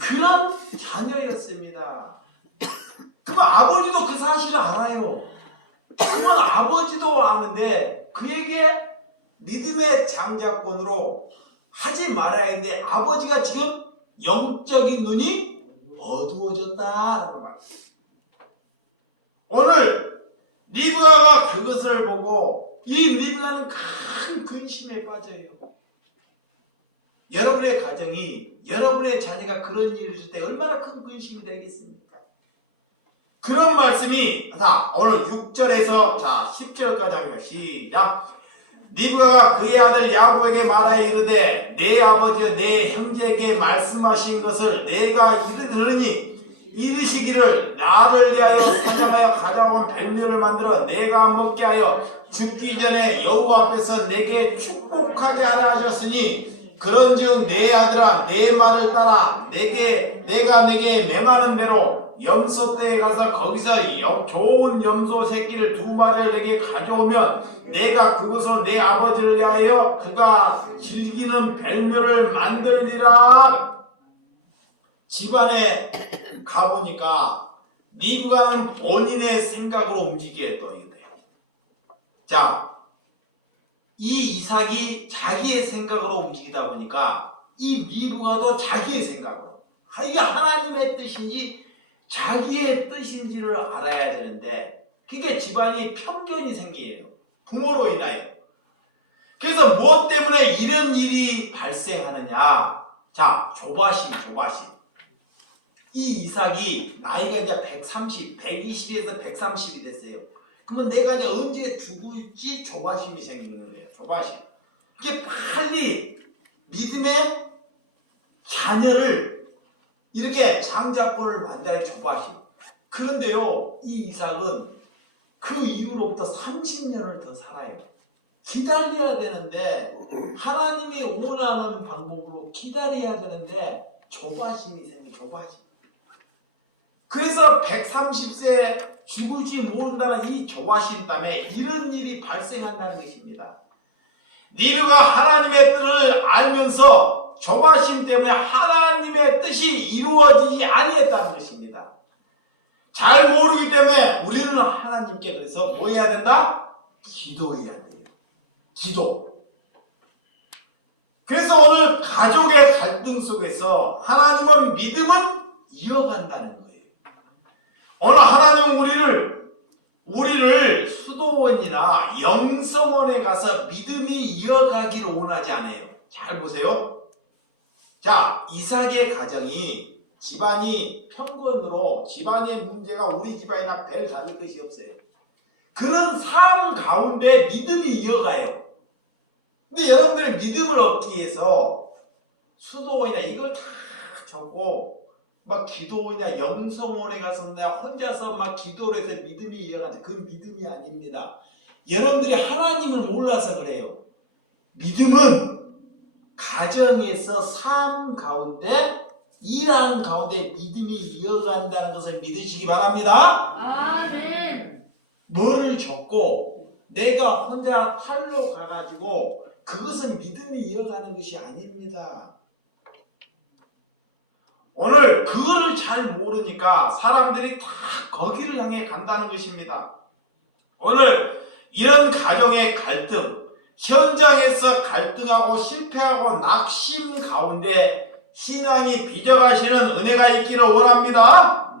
그런 자녀였습니다. 그럼 아버지도 그 사실을 알아요. 그건 아버지도 아는데 그에게 믿음의 장자권으로 하지 말아야 했는데 아버지가 지금 영적인 눈이 어두워졌다라고 말합니다. 오늘 리브가가 그것을 보고 이 리브가는 큰 근심에 빠져요. 여러분의 가정이, 여러분의 자녀가 그런 일을 했을 때 얼마나 큰 근심이 되겠습니까? 그런 말씀이 오늘 6절에서 10절까지 합니다. 시작. 리브가가 그의 아들 야곱에게 말하여 이르되 내 아버지와 내 형제에게 말씀하신 것을 내가 들으니 이르시기를 나를 위하여 사냥하여 가져온 백묘를 만들어 내가 먹게 하여 죽기 전에 여호와 앞에서 내게 축복하게 하라 하셨으니 그런즉 내 아들아 내 말을 따라 내가 내게 명하는 대로 염소떼에 가서 거기서 좋은 염소 새끼를 2마리를 내게 가져오면 내가 그것으로 내 아버지를 위하여 그가 즐기는 별묘를 만들리라. 집안에 가보니까 리브가는 본인의 생각으로 움직이게 또 이게 돼요. 이 이삭이 자기의 생각으로 움직이다 보니까 이 리브가도 자기의 생각으로 이게 하나님의 뜻인지 자기의 뜻인지를 알아야 되는데 그게 집안이 편견이 생겨요. 부모로 인하여. 그래서 무엇 때문에 이런 일이 발생하느냐? 조바심. 이 이삭이 나이가 이제 120에서 130이 됐어요. 그러면 내가 이제 언제 죽을지 조바심이 생기는 거예요. 조바심. 이게 빨리 믿음의 자녀를 이렇게 장자권을 만다의 조바심. 그런데요, 이 이삭은 그 이후로부터 30년을 더 살아요. 기다려야 되는데 하나님이 원하는 방법으로 기다려야 되는데 조바심이 생겨. 조바심. 그래서 130세 죽을지 모른다는 이 조바심 때문에 이런 일이 발생한다는 것입니다. 리브가 하나님의 뜻을 알면서 조바심 때문에 하나님의 뜻이 이루어지지 아니했다는 것입니다. 잘 모르기 때문에 우리는 하나님께 그래서 뭐 해야 된다? 기도해야 돼요. 기도. 그래서 오늘 가족의 갈등 속에서 하나님은 믿음은 이어간다는 거예요. 오늘 하나님은 우리를 수도원이나 영성원에 가서 믿음이 이어가기를 원하지 않아요. 잘 보세요. 이삭의 가정이 집안이 평건으로 집안의 문제가 우리 집안이나 별 다를 것이 없어요. 그런 삶 가운데 믿음이 이어가요. 근데 여러분들의 믿음을 얻기 위해서 수도원이나 이걸 다 적고 막 기도원이나 영성원에 가서 내가 혼자서 막 기도를 해서 믿음이 이어가는데 그 믿음이 아닙니다. 여러분들이 하나님을 몰라서 그래요. 믿음은 가정에서 삶 가운데 일하는 가운데 믿음이 이어간다는 것을 믿으시기 바랍니다. 아멘. 뭐를 적고 내가 혼자 탈로 가가지고 그것은 믿음이 이어가는 것이 아닙니다. 오늘 그거를 잘 모르니까 사람들이 다 거기를 향해 간다는 것입니다. 오늘 이런 가정의 갈등, 현장에서 갈등하고 실패하고 낙심 가운데 신앙이 빚어가시는 은혜가 있기를 원합니다.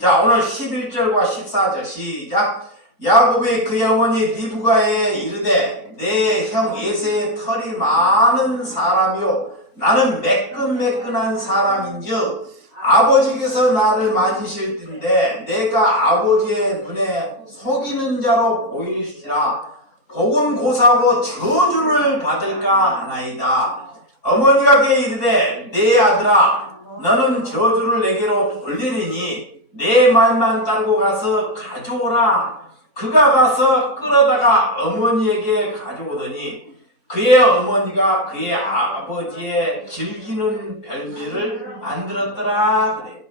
자, 오늘 11절과 14절 시작. 야곱이 그의 어머니 리브가에 이르되 내 형 에세의 털이 많은 사람이요 나는 매끈매끈한 사람인즉 아버지께서 나를 만지실 텐데 내가 아버지의 눈에 속이는 자로 보일지라 복은 고사하고 저주를 받을까 하나이다. 어머니가 그에 이르되 내 아들아 너는 저주를 내게로 돌리리니 내 말만 따르고 가서 가져오라. 그가 가서 끌어다가 어머니에게 가져오더니 그의 어머니가 그의 아버지의 즐기는 별미를 만들었더라 그래.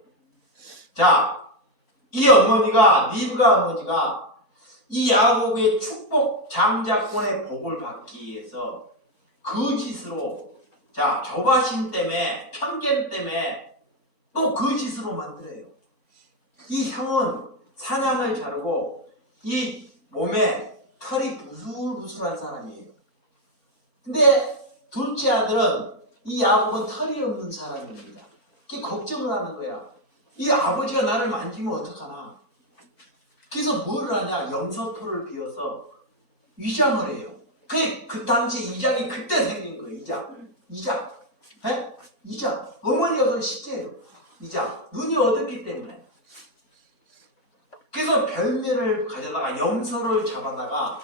자, 이 어머니가 리브가 어머니가 이 야곱의 축복 장자권의 복을 받기 위해서 거짓으로 자 조바심 때문에 편견 때문에 또 거짓으로 만들어요. 이 형은 사냥을 자르고 이 몸에 털이 부슬부슬한 사람이에요. 근데 둘째 아들은 이 야곱은 털이 없는 사람입니다. 그게 걱정을 하는 거야. 이 아버지가 나를 만지면 어떡하나. 그래서 뭘 하냐. 염소풀을 비워서 위장을 해요. 그 당시에 이장이 그때 생긴 거예요. 이장. 에? 이장. 어머니가 그걸 시켜요. 이장. 눈이 어둡기 때문에. 그래서 별매를 가져다가 염소를 잡아다가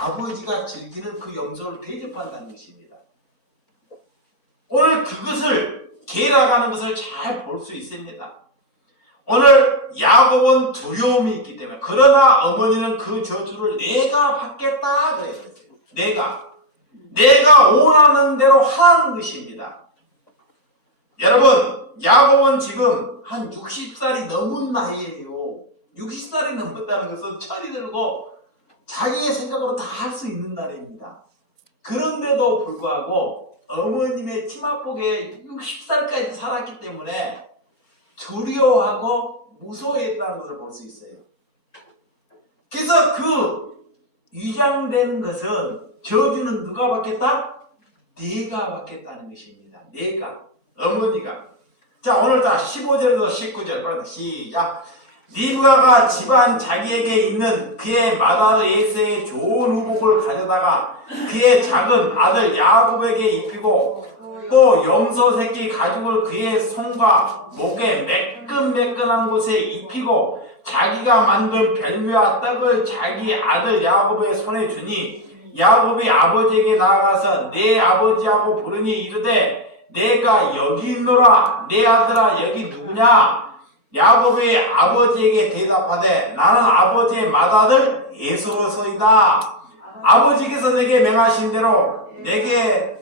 아버지가 즐기는 그 염소를 대접한다는 것입니다. 오늘 그것을 계략하는 것을 잘 볼 수 있습니다. 오늘 야곱은 두려움이 있기 때문에 그러나 어머니는 그 저주를 내가 받겠다 그랬어요. 내가 원하는 대로 하는 것입니다. 여러분 야곱은 지금 한 60살이 넘은 나이에요. 60살이 넘었다는 것은 철이 들고 자기의 생각으로 다 할 수 있는 나이입니다. 그런데도 불구하고 어머님의 치맛복에 60살까지 살았기 때문에 두려워하고 무서워했다는 것을 볼 수 있어요. 그래서 그 위장되는 것은 저주는 누가 받겠다? 내가 받겠다는 것입니다. 내가 어머니가. 자 오늘 다 15절에서 19절 시작. 리브가가 집안 자기에게 있는 그의 맏아들 에세의 좋은 의복을 가져다가 그의 작은 아들 야곱에게 입히고 또 염소 새끼 가죽을 그의 손과 목에 매끈매끈한 곳에 입히고 자기가 만든 별미와 떡을 자기 아들 야곱의 손에 주니 야곱이 아버지에게 나아가서 내 아버지하고 부르니 이르되 내가 여기 있노라. 내 아들아 여기 누구냐? 야곱이 아버지에게 대답하되 나는 아버지의 맏아들 에서로소이다. 아버지께서 내게 명하신 대로 내게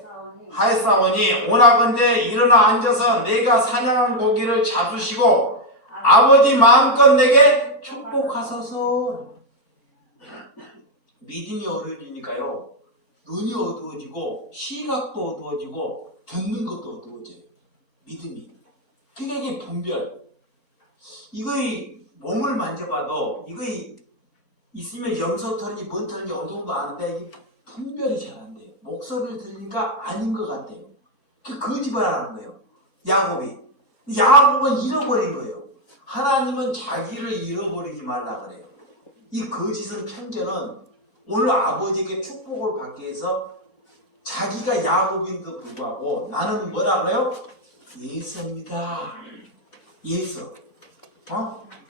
하였사오니 오나건대 일어나 앉아서 내가 사냥한 고기를 잡수시고 아버지 마음껏 내게 축복하소서. 믿음이 어려워지니까요 눈이 어두워지고 시각도 어두워지고 듣는 것도 어두워져요. 믿음이. 그게 이게 분별. 이거의 몸을 만져봐도 이거의 있으면 염소털인지 뭔 털인지 어느 정도 아는데 분별이 잘 안 돼요. 목소리를 들으니까 아닌 것 같아요. 그 거짓말하는 거예요. 야곱은 잃어버린 거예요. 하나님은 자기를 잃어버리지 말라 그래요. 이 거짓은 편견은 오늘 아버지에게 축복을 받기 위해서 자기가 야곱인데도 불구하고 나는 뭐라 그래요? 예서입니다. 예서.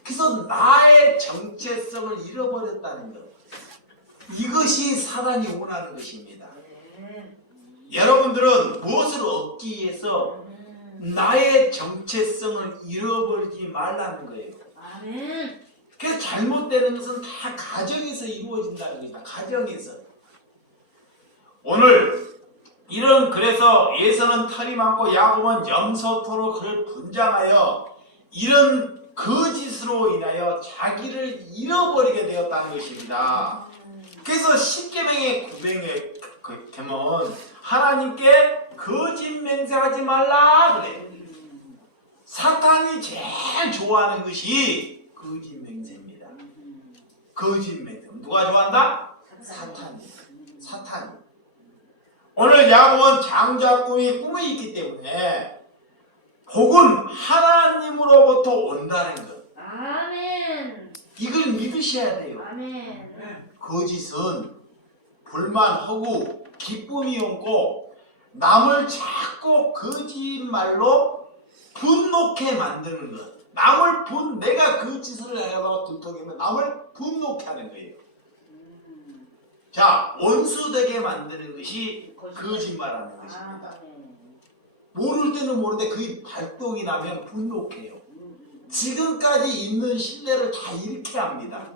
그래서 나의 정체성을 잃어버렸다는 것. 이것이 사단이 원하는 것입니다. 여러분들은 무엇을 얻기 위해서 나의 정체성을 잃어버리지 말라는 거예요. 아멘. 그래서 잘못되는 것은 다 가정에서 이루어진다는 겁니다. 가정에서. 오늘 이런 그래서 예서는 털이 많고 야곱은 염소토로 그를 분장하여 이런 거짓으로 인하여 자기를 잃어버리게 되었다는 것입니다. 그래서 십계명의 구명에 되면 하나님께 거짓 맹세하지 말라 그래요. 사탄이 제일 좋아하는 것이 거짓 맹세입니다. 거짓 맹세. 누가 좋아한다? 사탄이. 오늘 야곱은 장자 꿈이 있기 때문에 복은 하나님으로부터 온다는 것. 아멘. 이걸 믿으셔야 돼요. 아멘. 거짓은 불만하고 기쁨이 없고 남을 자꾸 거짓말로 분노케 만드는 것. 내가 거짓을 하다가 들통이면 남을 분노케 하는 거예요. 자, 원수되게 만드는 것이 거짓말하는 것입니다. 모를 때는 모르는데 그게 발동이 나면 분노해요. 지금까지 있는 신뢰를 다 잃게 합니다.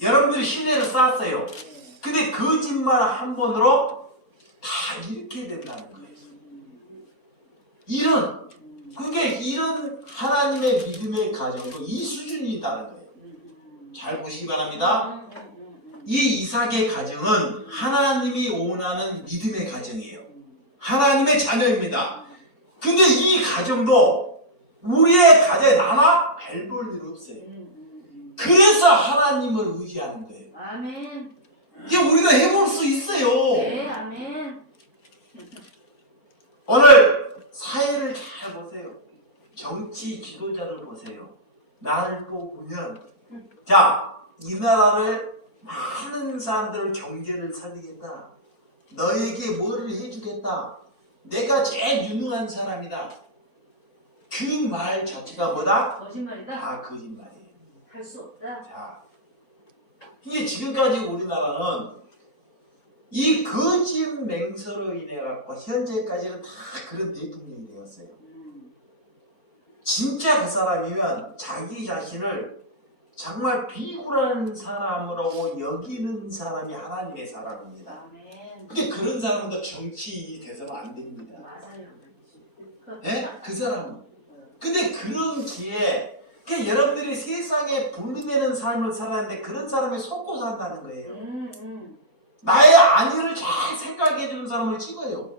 여러분들이 신뢰를 쌓았어요. 근데 거짓말 한 번으로 다 잃게 된다는 거예요. 그러니까 이런 하나님의 믿음의 가정도 이 수준이다는 거예요. 잘 보시기 바랍니다. 이 이삭의 가정은 하나님이 원하는 믿음의 가정이에요. 하나님의 자녀입니다. 근데 이 가정도 우리의 가정에 나나 별 볼 일 없어요. 그래서 하나님을 의지하는 거예요. 아멘. 이게 우리가 해볼 수 있어요. 네, 아멘. 오늘 사회를 잘 보세요. 정치 지도자를 보세요. 나를 뽑으면 자, 이 나라를 많은 사람들을 경제를 살리겠다. 너에게 뭐를 해주겠다. 내가 제일 유능한 사람이다. 그 말 자체가 뭐다? 거짓말이다. 다 거짓말이에요. 할 수 없다. 자, 이게 지금까지 우리나라는 이 거짓 맹서로 인해 갖고 현재까지는 다 그런 대통령이 되었어요. 진짜 그 사람이면 자기 자신을 정말 비굴한 사람으로 여기는 사람이 하나님의 사람입니다. 아멘. 근데 그런 사람도 정치인이 돼서는 안 됩니다. 맞아요. 네? 그 사람은. 근데 그런 기에 여러분들이 세상에 분리되는 삶을 살았는데 그런 사람에 속고 산다는 거예요. 나의 안위를 잘 생각해 주는 사람을 찍어요.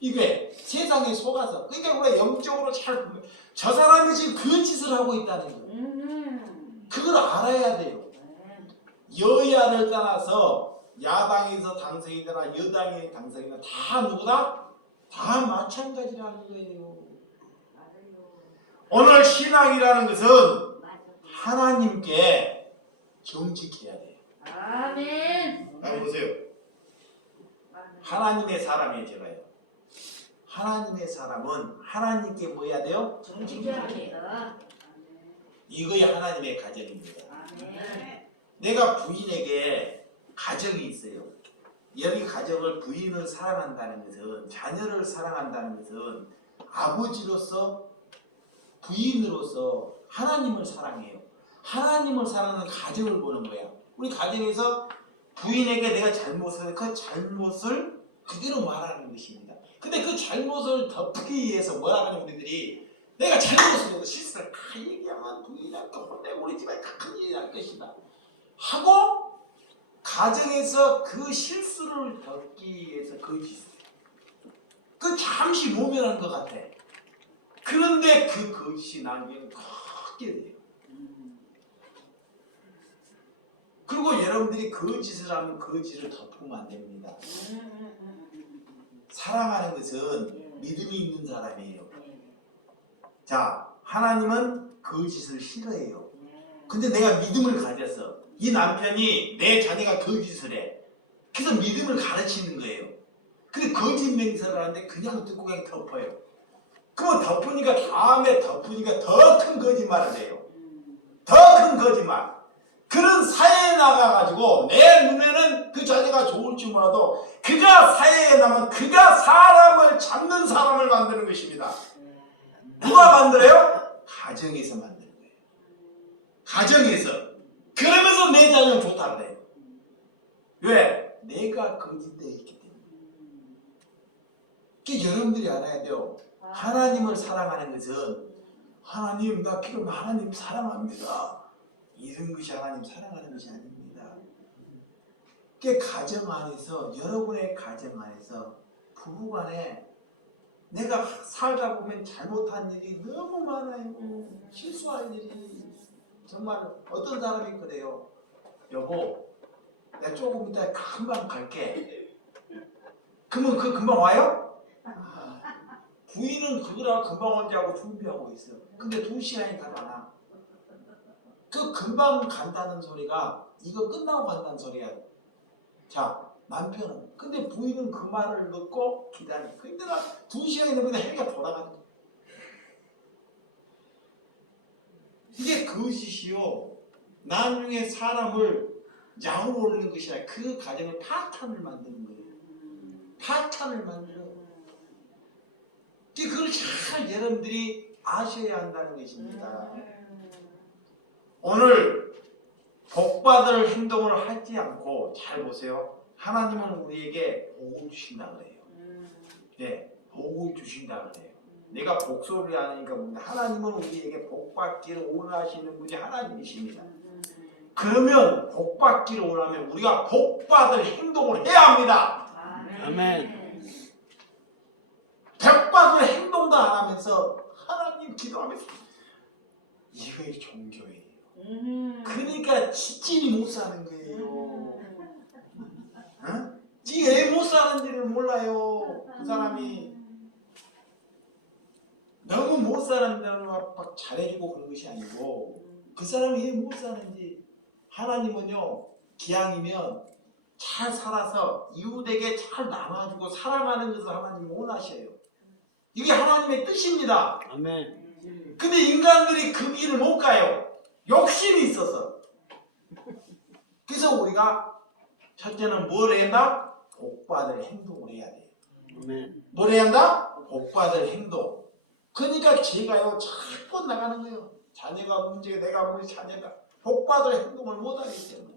이게 세상에 속아서. 그러니까 우리가 영적으로 잘 보면 저 사람이 지금 그 짓을 하고 있다는 거예요. 그걸 알아야 돼요. 여야를 떠나서 야당에서 당선이 되나 여당의 당선이 되나 다 누구다? 다 마찬가지라는 거예요. 오늘 신앙이라는 것은 하나님께 정직해야 돼요. 아멘. 보세요. 하나님의 사람이에요, 제가요. 하나님의 사람은 하나님께 뭐 해야 돼요? 정직해야 합니다. 이거야 하나님의 가정입니다. 아멘. 내가 부인에게 가정이 있어요. 여기 가정을 부인을 사랑한다는 것은 자녀를 사랑한다는 것은 아버지로서 부인으로서 하나님을 사랑해요. 하나님을 사랑하는 가정을 보는 거야. 우리 가정에서 부인에게 내가 잘못을 그 잘못을 그대로 말하는 것입니다. 근데 그 잘못을 덮기 위해서 뭐라 하는 우리들이 내가 잘못을 해서 실수를 다 얘기하면 부인한테 혼내고 우리 집에 큰 일이 날 것이다 하고 가정에서 그 실수를 덮기 위해서 거짓을 그 잠시 모면한 것 같아. 그런데 그 거짓이 나중에는 크게 돼요. 그리고 여러분들이 거짓을 하면 거짓을 덮으면 안 됩니다. 사랑하는 것은 믿음이 있는 사람이에요. 자, 하나님은 거짓을 싫어해요. 근데 내가 믿음을 가졌어. 이 남편이 내 자녀가 거짓을 해. 그래서 믿음을 가르치는 거예요. 근데 거짓 맹세를 하는데 그냥 듣고 그냥 덮어요. 그러면 다음에 덮으니까 더 큰 거짓말을 해요. 더 큰 거짓말. 그런 사회에 나가가지고 내 눈에는 그 자녀가 좋을지 몰라도 그가 사회에 나면 그가 사람을 잡는 사람을 만드는 것입니다. 누가 만들어요? 가정에서 만드는 거예요. 가정에서. 그러면서 내 자녀는 좋다고 해요. 왜? 내가 거짓되어 있기 때문에. 그게 여러분들이 알아야 돼요. 하나님을 사랑하는 것은 하나님 나 지금 하나님 사랑합니다. 이런 것이 하나님 사랑하는 것이 아닙니다. 그게 가정 안에서 여러분의 가정 안에서 부부간에 내가 살다 보면 잘못한 일이 너무 많아요. 실수할 일이 정말 어떤 사람이 그래요. 여보 내가 조금 이따 금방 갈게. 그러면 그 금방 와요? 부인은 그거라고 금방 온지 하고 준비하고 있어요. 근데 2시간이 다 많아. 그 금방 간다는 소리가 이거 끝나고 간다는 소리야. 자 남편은 근데 부인은 그 말을 듣고 기다려. 근데 나 2시간이 넘으면 해가 돌아가는 거야. 이게 거짓이요. 나중에 사람을 양으로 오르는 것이 아니라 그 가정을 파탄을 만드는 거예요. 파탄을 만들어. 그걸 잘 여러분들이 아셔야 한다는 것입니다. 오늘 복받을 행동을 하지 않고 잘 보세요. 하나님은 우리에게 복을 주신다 그래요. 네, 복을 주신다 그래요. 내가 복소를 하니까 하나님은 우리에게 복받기를 원하시는 분이 하나님이십니다. 그러면 복받기를 원하면 우리가 복받을 행동을 해야 합니다. 아멘. 복받을 행동도 안 하면서 하나님 기도하면서 이거의 종교예요. 그러니까 지질이 못 사는 거예요. 응? 지 왜 못 사는지를 몰라요. 그 사람이 너무 못 사는 데는 막 잘해주고 그런 것이 아니고 그 사람이 왜 못 사는지 하나님은요 기왕이면 잘 살아서 이웃에게 잘 나눠주고 사랑하는 것을 하나님이 원하셔요. 이게 하나님의 뜻입니다. 아멘. 근데 인간들이 그 길을 못 가요. 욕심이 있어서. 그래서 우리가 첫째는 뭘 해야 한다? 복받을 행동을 해야 돼요. 아멘. 뭘 해야 한다? 복받을 행동. 그러니까 제가요 자꾸 나가는 거예요. 자녀가 문제가 내가 문제 자녀가 복받을 행동을 못하기 때문에.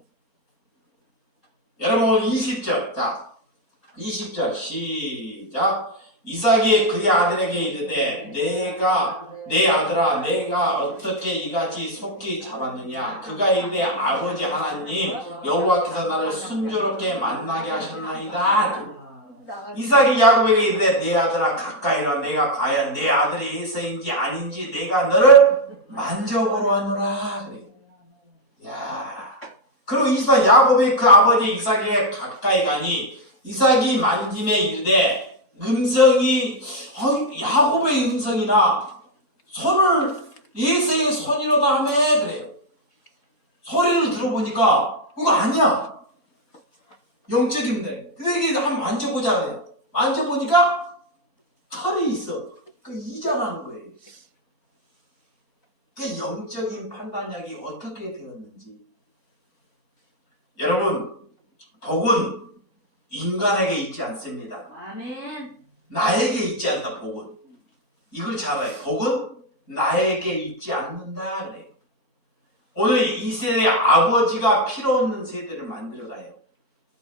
여러분 20절 자 20절 시작. 이삭이 그의 아들에게 이르되 내 아들아 내가 어떻게 이같이 속히 잡았느냐. 그가 이르되 아버지 하나님 여호와께서 나를 순조롭게 만나게 하셨나이다. 이삭이 야곱에게 이르되 내 아들아 가까이라. 내가 과연 내 아들이 에서인지 아닌지 내가 너를 만져보러 왔노라. 그래. 야. 그리고 야곱이 그 아버지 이삭에게 가까이 가니 이삭이 만짐에 이르되 음성이 야곱의 음성이나 손을 예세의 손이로다 하며 그래요. 소리를 들어보니까 이거 아니야. 영적입니다. 근데 이게 한번 만져보자 그래요. 만져보니까 털이 있어. 그 이장하는 거예요. 그 영적인 판단력이 어떻게 되었는지. 여러분 복은 인간에게 있지 않습니다. 아멘. 나에게 있지 않다. 복은 이걸 잘 알아요. 복은 나에게 있지 않는다 그래요. 오늘 이 세대의 아버지가 필요 없는 세대를 만들어가요.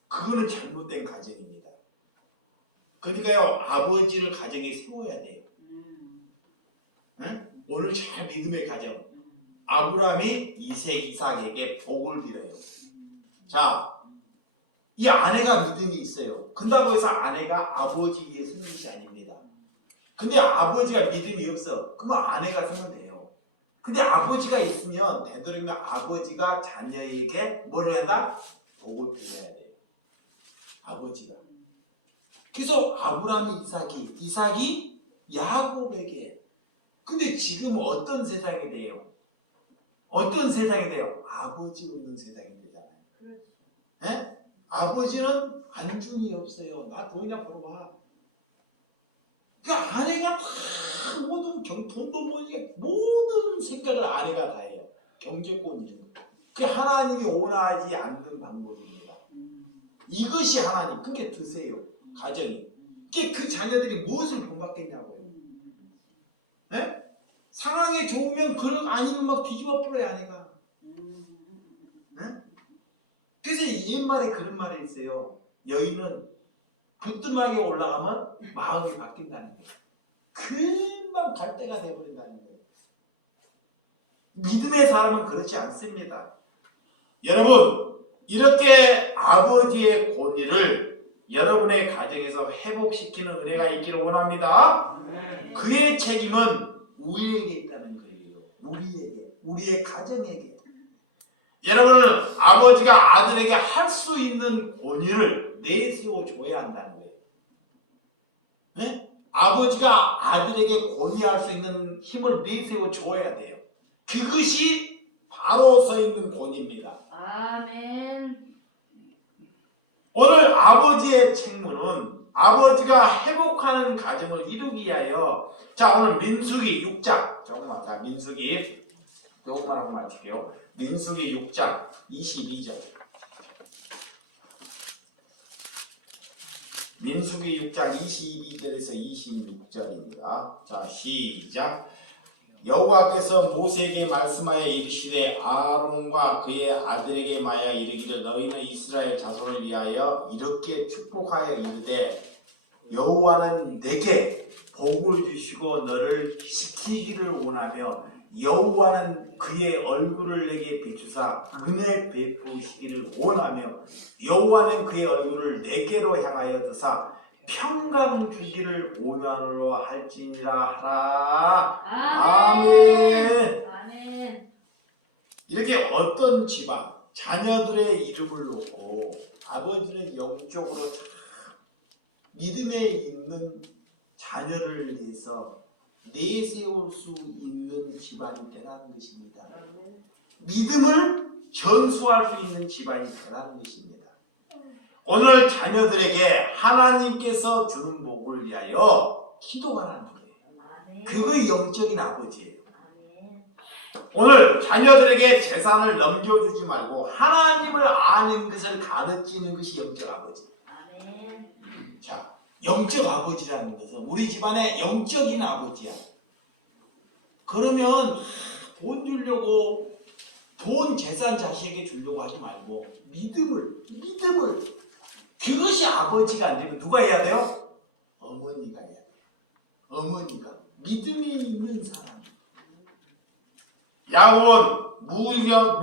그거는 잘못된 가정입니다. 그러니까요 아버지를 가정에 세워야 돼요. 응? 오늘 잘 믿음의 가정. 아브라함이 이삭에게 복을 빌어요. 자, 이 아내가 믿음이 있어요. 그런다고 해서 아내가 아버지 위에 서는 것이 아닙니다. 근데 아버지가 믿음이 없어. 그러면 아내가 서면 돼요. 근데 아버지가 있으면 되도록이면 아버지가 자녀에게 뭘 해야 한다? 복을 빌어야 돼요. 아버지가. 그래서 아브라함이 이삭이 야곱에게. 근데 지금 어떤 세상이 돼요? 어떤 세상이 돼요? 아버지 없는 세상이 되잖아요. 네? 아버지는 안중이 없어요. 나 돈이나 벌어봐. 그 아내가 다 돈도 뭐지 모든 생각을 아내가 다 해요. 경제권 이런 거. 그게 하나님이 원하지 않는 방법입니다. 이것이 하나님. 그게 드세요. 가정이. 그게 그 자녀들이 무엇을 본받겠냐고요. 네? 상황이 좋으면 그런 아니면 막 뒤집어 풀어요 아내가. 네? 그래서 옛말에 그런 말이 있어요. 여인은 부뚜막에 올라가면 마음이 바뀐다는 거예요. 금방 갈 때가 돼버린다는 거예요. 믿음의 사람은 그렇지 않습니다. 여러분, 이렇게 아버지의 권위를 여러분의 가정에서 회복시키는 은혜가 있기를 원합니다. 그의 책임은 우리에게 있다는 거예요. 우리에게, 우리의 가정에게. 여러분은 아버지가 아들에게 할 수 있는 권위를 내세워 줘야 한다는 거예요. 네? 아버지가 아들에게 권위할 수 있는 힘을 내세워 줘야 돼요. 그것이 바로 서 있는 권위입니다. 아멘. 오늘 아버지의 책무는 아버지가 회복하는 가정을 이루기 위하여 자 오늘 민수기 6장 조금만 자 민수기 조금만 하고 마칠게요. 민수기 6장 22절 민수기 6장 22절에서 26절입니다. 자 시작. 여호와께서 모세에게 말씀하여 이르시되 아론과 그의 아들에게 말하여 이르기를 너희는 이스라엘 자손을 위하여 이렇게 축복하여 이르되 여호와는 내게 복을 주시고 너를 지키기를 원하며 여호와는 그의 얼굴을 내게 비추사 은혜 베푸시기를 원하며 여호와는 그의 얼굴을 내게로 향하여 드사 평강 주기를 원하노라 할지니라 하라. 아멘. 아멘. 이렇게 어떤 집안 자녀들의 이름을 놓고 아버지는 영적으로 참 믿음에 있는 자녀를 위해서 내세울 수 있는 집안이 되라는 것입니다. 믿음을 전수할 수 있는 집안이 되라는 것입니다. 오늘 자녀들에게 하나님께서 주는 복을 위하여 기도하라는 거예요. 아멘. 그거 영적인 아버지예요. 아멘. 오늘 자녀들에게 재산을 넘겨주지 말고 하나님을 아는 것을 가르치는 것이 영적 아버지. 아멘. 자, 영적 아버지라는 것은 우리 집안의 영적인 아버지야. 그러면 돈 주려고 돈 재산 자식에게 주려고 하지 말고 믿음을 그것이 아버지가 안 되면 누가 해야 돼요? 어머니가 해야 돼요. 어머니가 믿음이 있는 사람. 야곱은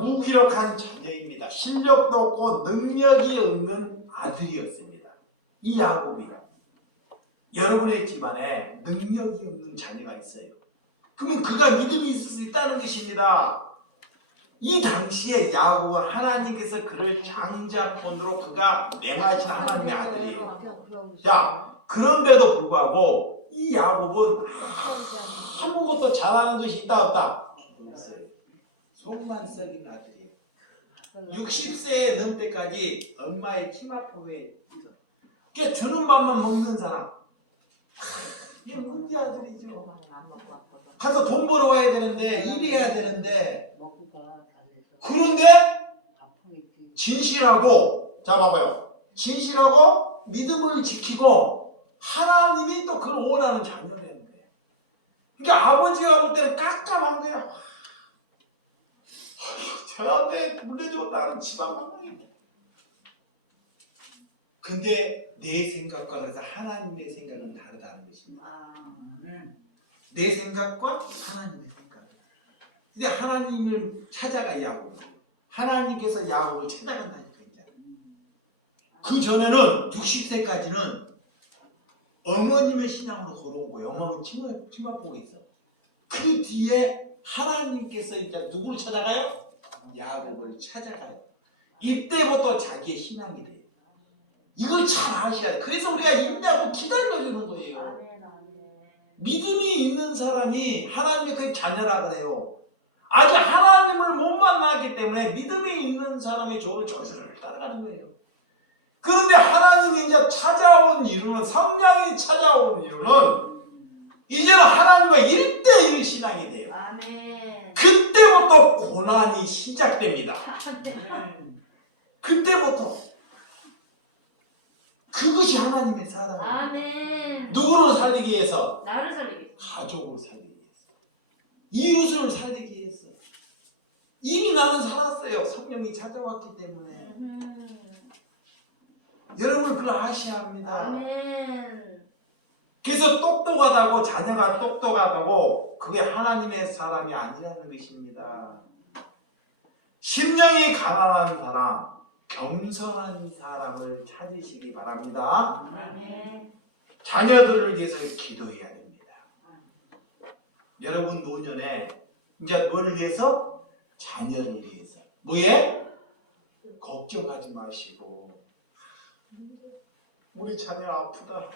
무기력한 자녀입니다. 실력도 없고 능력이 없는 아들이었습니다. 이 야곱이 여러분의 집안에 능력이 없는 자녀가 있어요. 그러면 그가 믿음이 있을 수 있다는 것입니다. 이 당시에 야곱은 하나님께서 그를 장자권으로 그가 맹하신 하나님의 아들이에요. 자, 그런데도 불구하고 이 야곱은 아무것도 잘하는 것이 있다 없다? 없어요. 속만 썩인 아들이에요. 60세에 넘을 때까지 엄마의 치마포에 있어. 그게 주는 밥만 먹는 사람. 이게 문제 아들이죠. 가서 돈 벌어와야 되는데 일해야 되는데 그런데 진실하고 자 봐봐요. 진실하고 믿음을 지키고 하나님이 또 그걸 원하는 자녀라는 거예요. 그러니까 아버지가 볼 때는 깜깜한 거야. 저한테 물려줬다는 집안 방망이다. 근데 내 생각과 그래서 하나님의 생각은 다르다는 것입니다. 내 생각과 하나님의 생각. 근데 하나님을 찾아가 야곱. 하나님께서 야곱을 찾아간다니까 이제. 그 전에는 60세까지는 어머님의 신앙으로 걸어온 거예요. 어머니 치마보고 있어. 그 뒤에 하나님께서 이제 누구를 찾아가요? 야곱을 찾아가요. 이때부터 자기의 신앙이 돼요. 이걸 잘 아셔야 돼요. 그래서 우리가 인내하고 기다려주는 거예요. 믿음이 있는 사람이 하나님의 그 자녀라 그래요. 아직 하나님을 못 만나기 때문에 믿음이 있는 사람의 조를 조절 따라가는 거예요. 그런데 하나님이 이제 찾아온 이유는 성령이 찾아온 이유는 이제는 하나님과 신앙이 돼요. 아멘. 그때부터 고난이 시작됩니다. 아멘. 그때부터 그것이 하나님의 사랑. 아멘. 누구를 살리기 위해서? 나를 살리기. 가족을 살리기 위해서, 이웃을 살리기 위해서. 이미 나는 살았어요. 성령이 찾아왔기 때문에. 여러분 그걸 아셔야 합니다. 아멘. 그래서 똑똑하다고, 자녀가 똑똑하다고 그게 하나님의 사람이 아니라는 것입니다. 심령이 가난한 사람, 겸손한 사람을 찾으시기 바랍니다. 아멘. 자녀들을 위해서 기도해야 됩니다. 여러분 노년에 이제 뭘 위해서? 자녀를 위해서. 뭐에? 걱정하지 마시고, 우리 자녀 아프다,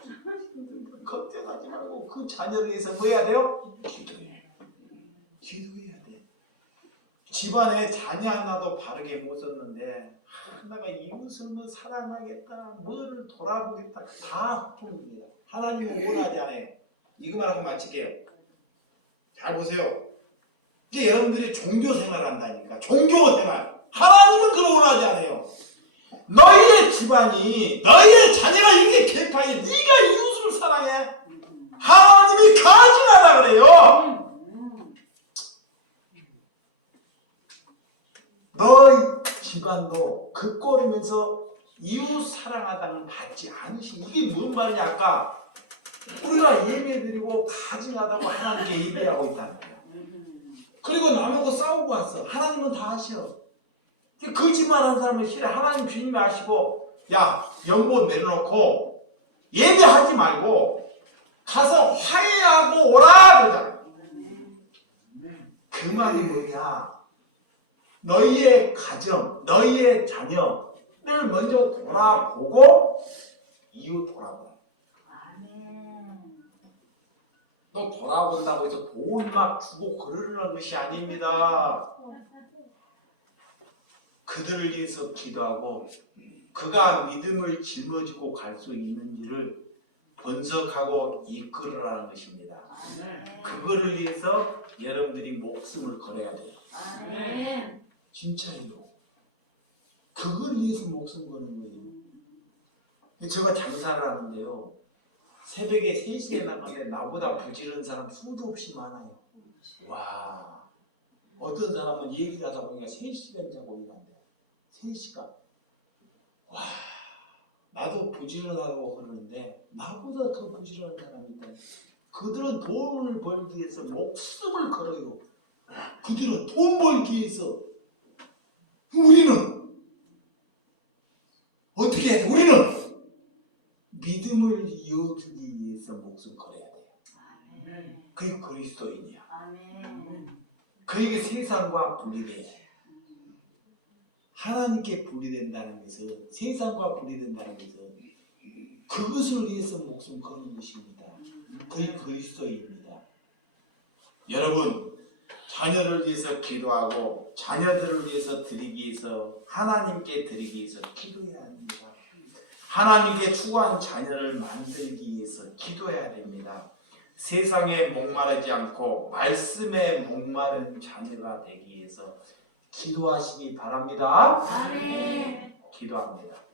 걱정하지 말고 그 자녀를 위해서 뭐 해야 돼요? 기도해야 돼. 집안에 자녀 하나도 바르게 못 썼는데 내가 이웃을 뭐 사랑하겠다, 뭐를 돌아보겠다, 다 헛뿐입니다. 하나님은 원하지 않아요. 이거만 하고 마칠게요. 잘 보세요. 이제 여러분들이 종교 생활을 한다니까. 종교 생활. 하나님은 그걸 원하지 않아요. 너희의 집안이, 너희의 자녀가 이렇게 개판이, 네가 이웃을 사랑해. 하나님이 가증하다 그래요. 너희 집안도 그 꼴이면서 이웃 사랑하다는 받지 않으시. 이게 무슨 말이냐? 아까 우리가 예배드리고 가증하다고 하나님께 예배하고 있다는 거야. 그리고 남하고 싸우고 왔어. 하나님은 다 아셔. 거짓말하는 사람은 싫어. 하나님 주님이 아시고, 야 연보 내려놓고 예배하지 말고 가서 화해하고 오라 그러잖아. 그 말이 뭐냐? 너희의 가정, 너희의 자녀를 먼저 돌아보고 이웃 돌아보라. 또 돌아본다고 해서 돈 막 주고 그러는 것이 아닙니다. 그들을 위해서 기도하고 그가 믿음을 짊어지고 갈 수 있는지를 분석하고 이끌으라는 것입니다. 그거를 위해서 여러분들이 목숨을 걸어야 돼요. 아멘. 진짜예요. 그걸 위해서 목숨 거는 거예요. 제가 장사를 하는데요, 새벽에 3시에 나가는데 나보다 부지런한 사람 수도 없이 많아요. 와, 어떤 사람은 얘기를 하다 보니까 3시간 자고 일한대요. 3시간. 와, 나도 부지런하다고 그러는데 나보다 더 부지런한 사람이 있다. 그들은 돈을 벌기 위해서 목숨을 걸어요. 그들은 돈 벌기 위해서. 우리는 어떻게 해야 돼? 우리는 믿음을 이어주기 위해서 목숨 걸어야 돼요. 그게 그리스도인이야. 그에게 세상과 분리돼야 돼요. 하나님께 분리된다는 것은, 세상과 분리된다는 것은 그것을 위해서 목숨 거는 것입니다. 그게 그리스도입니다. 여러분, 자녀를 위해서 기도하고 자녀들을 위해서 드리기 위해서, 하나님께 드리기 위해서 기도해야 합니다. 하나님께 추구한 자녀를 만들기 위해서 기도해야 됩니다. 세상에 목마르지 않고 말씀에 목마른 자녀가 되기 위해서 기도하시기 바랍니다. 아멘. 기도합니다.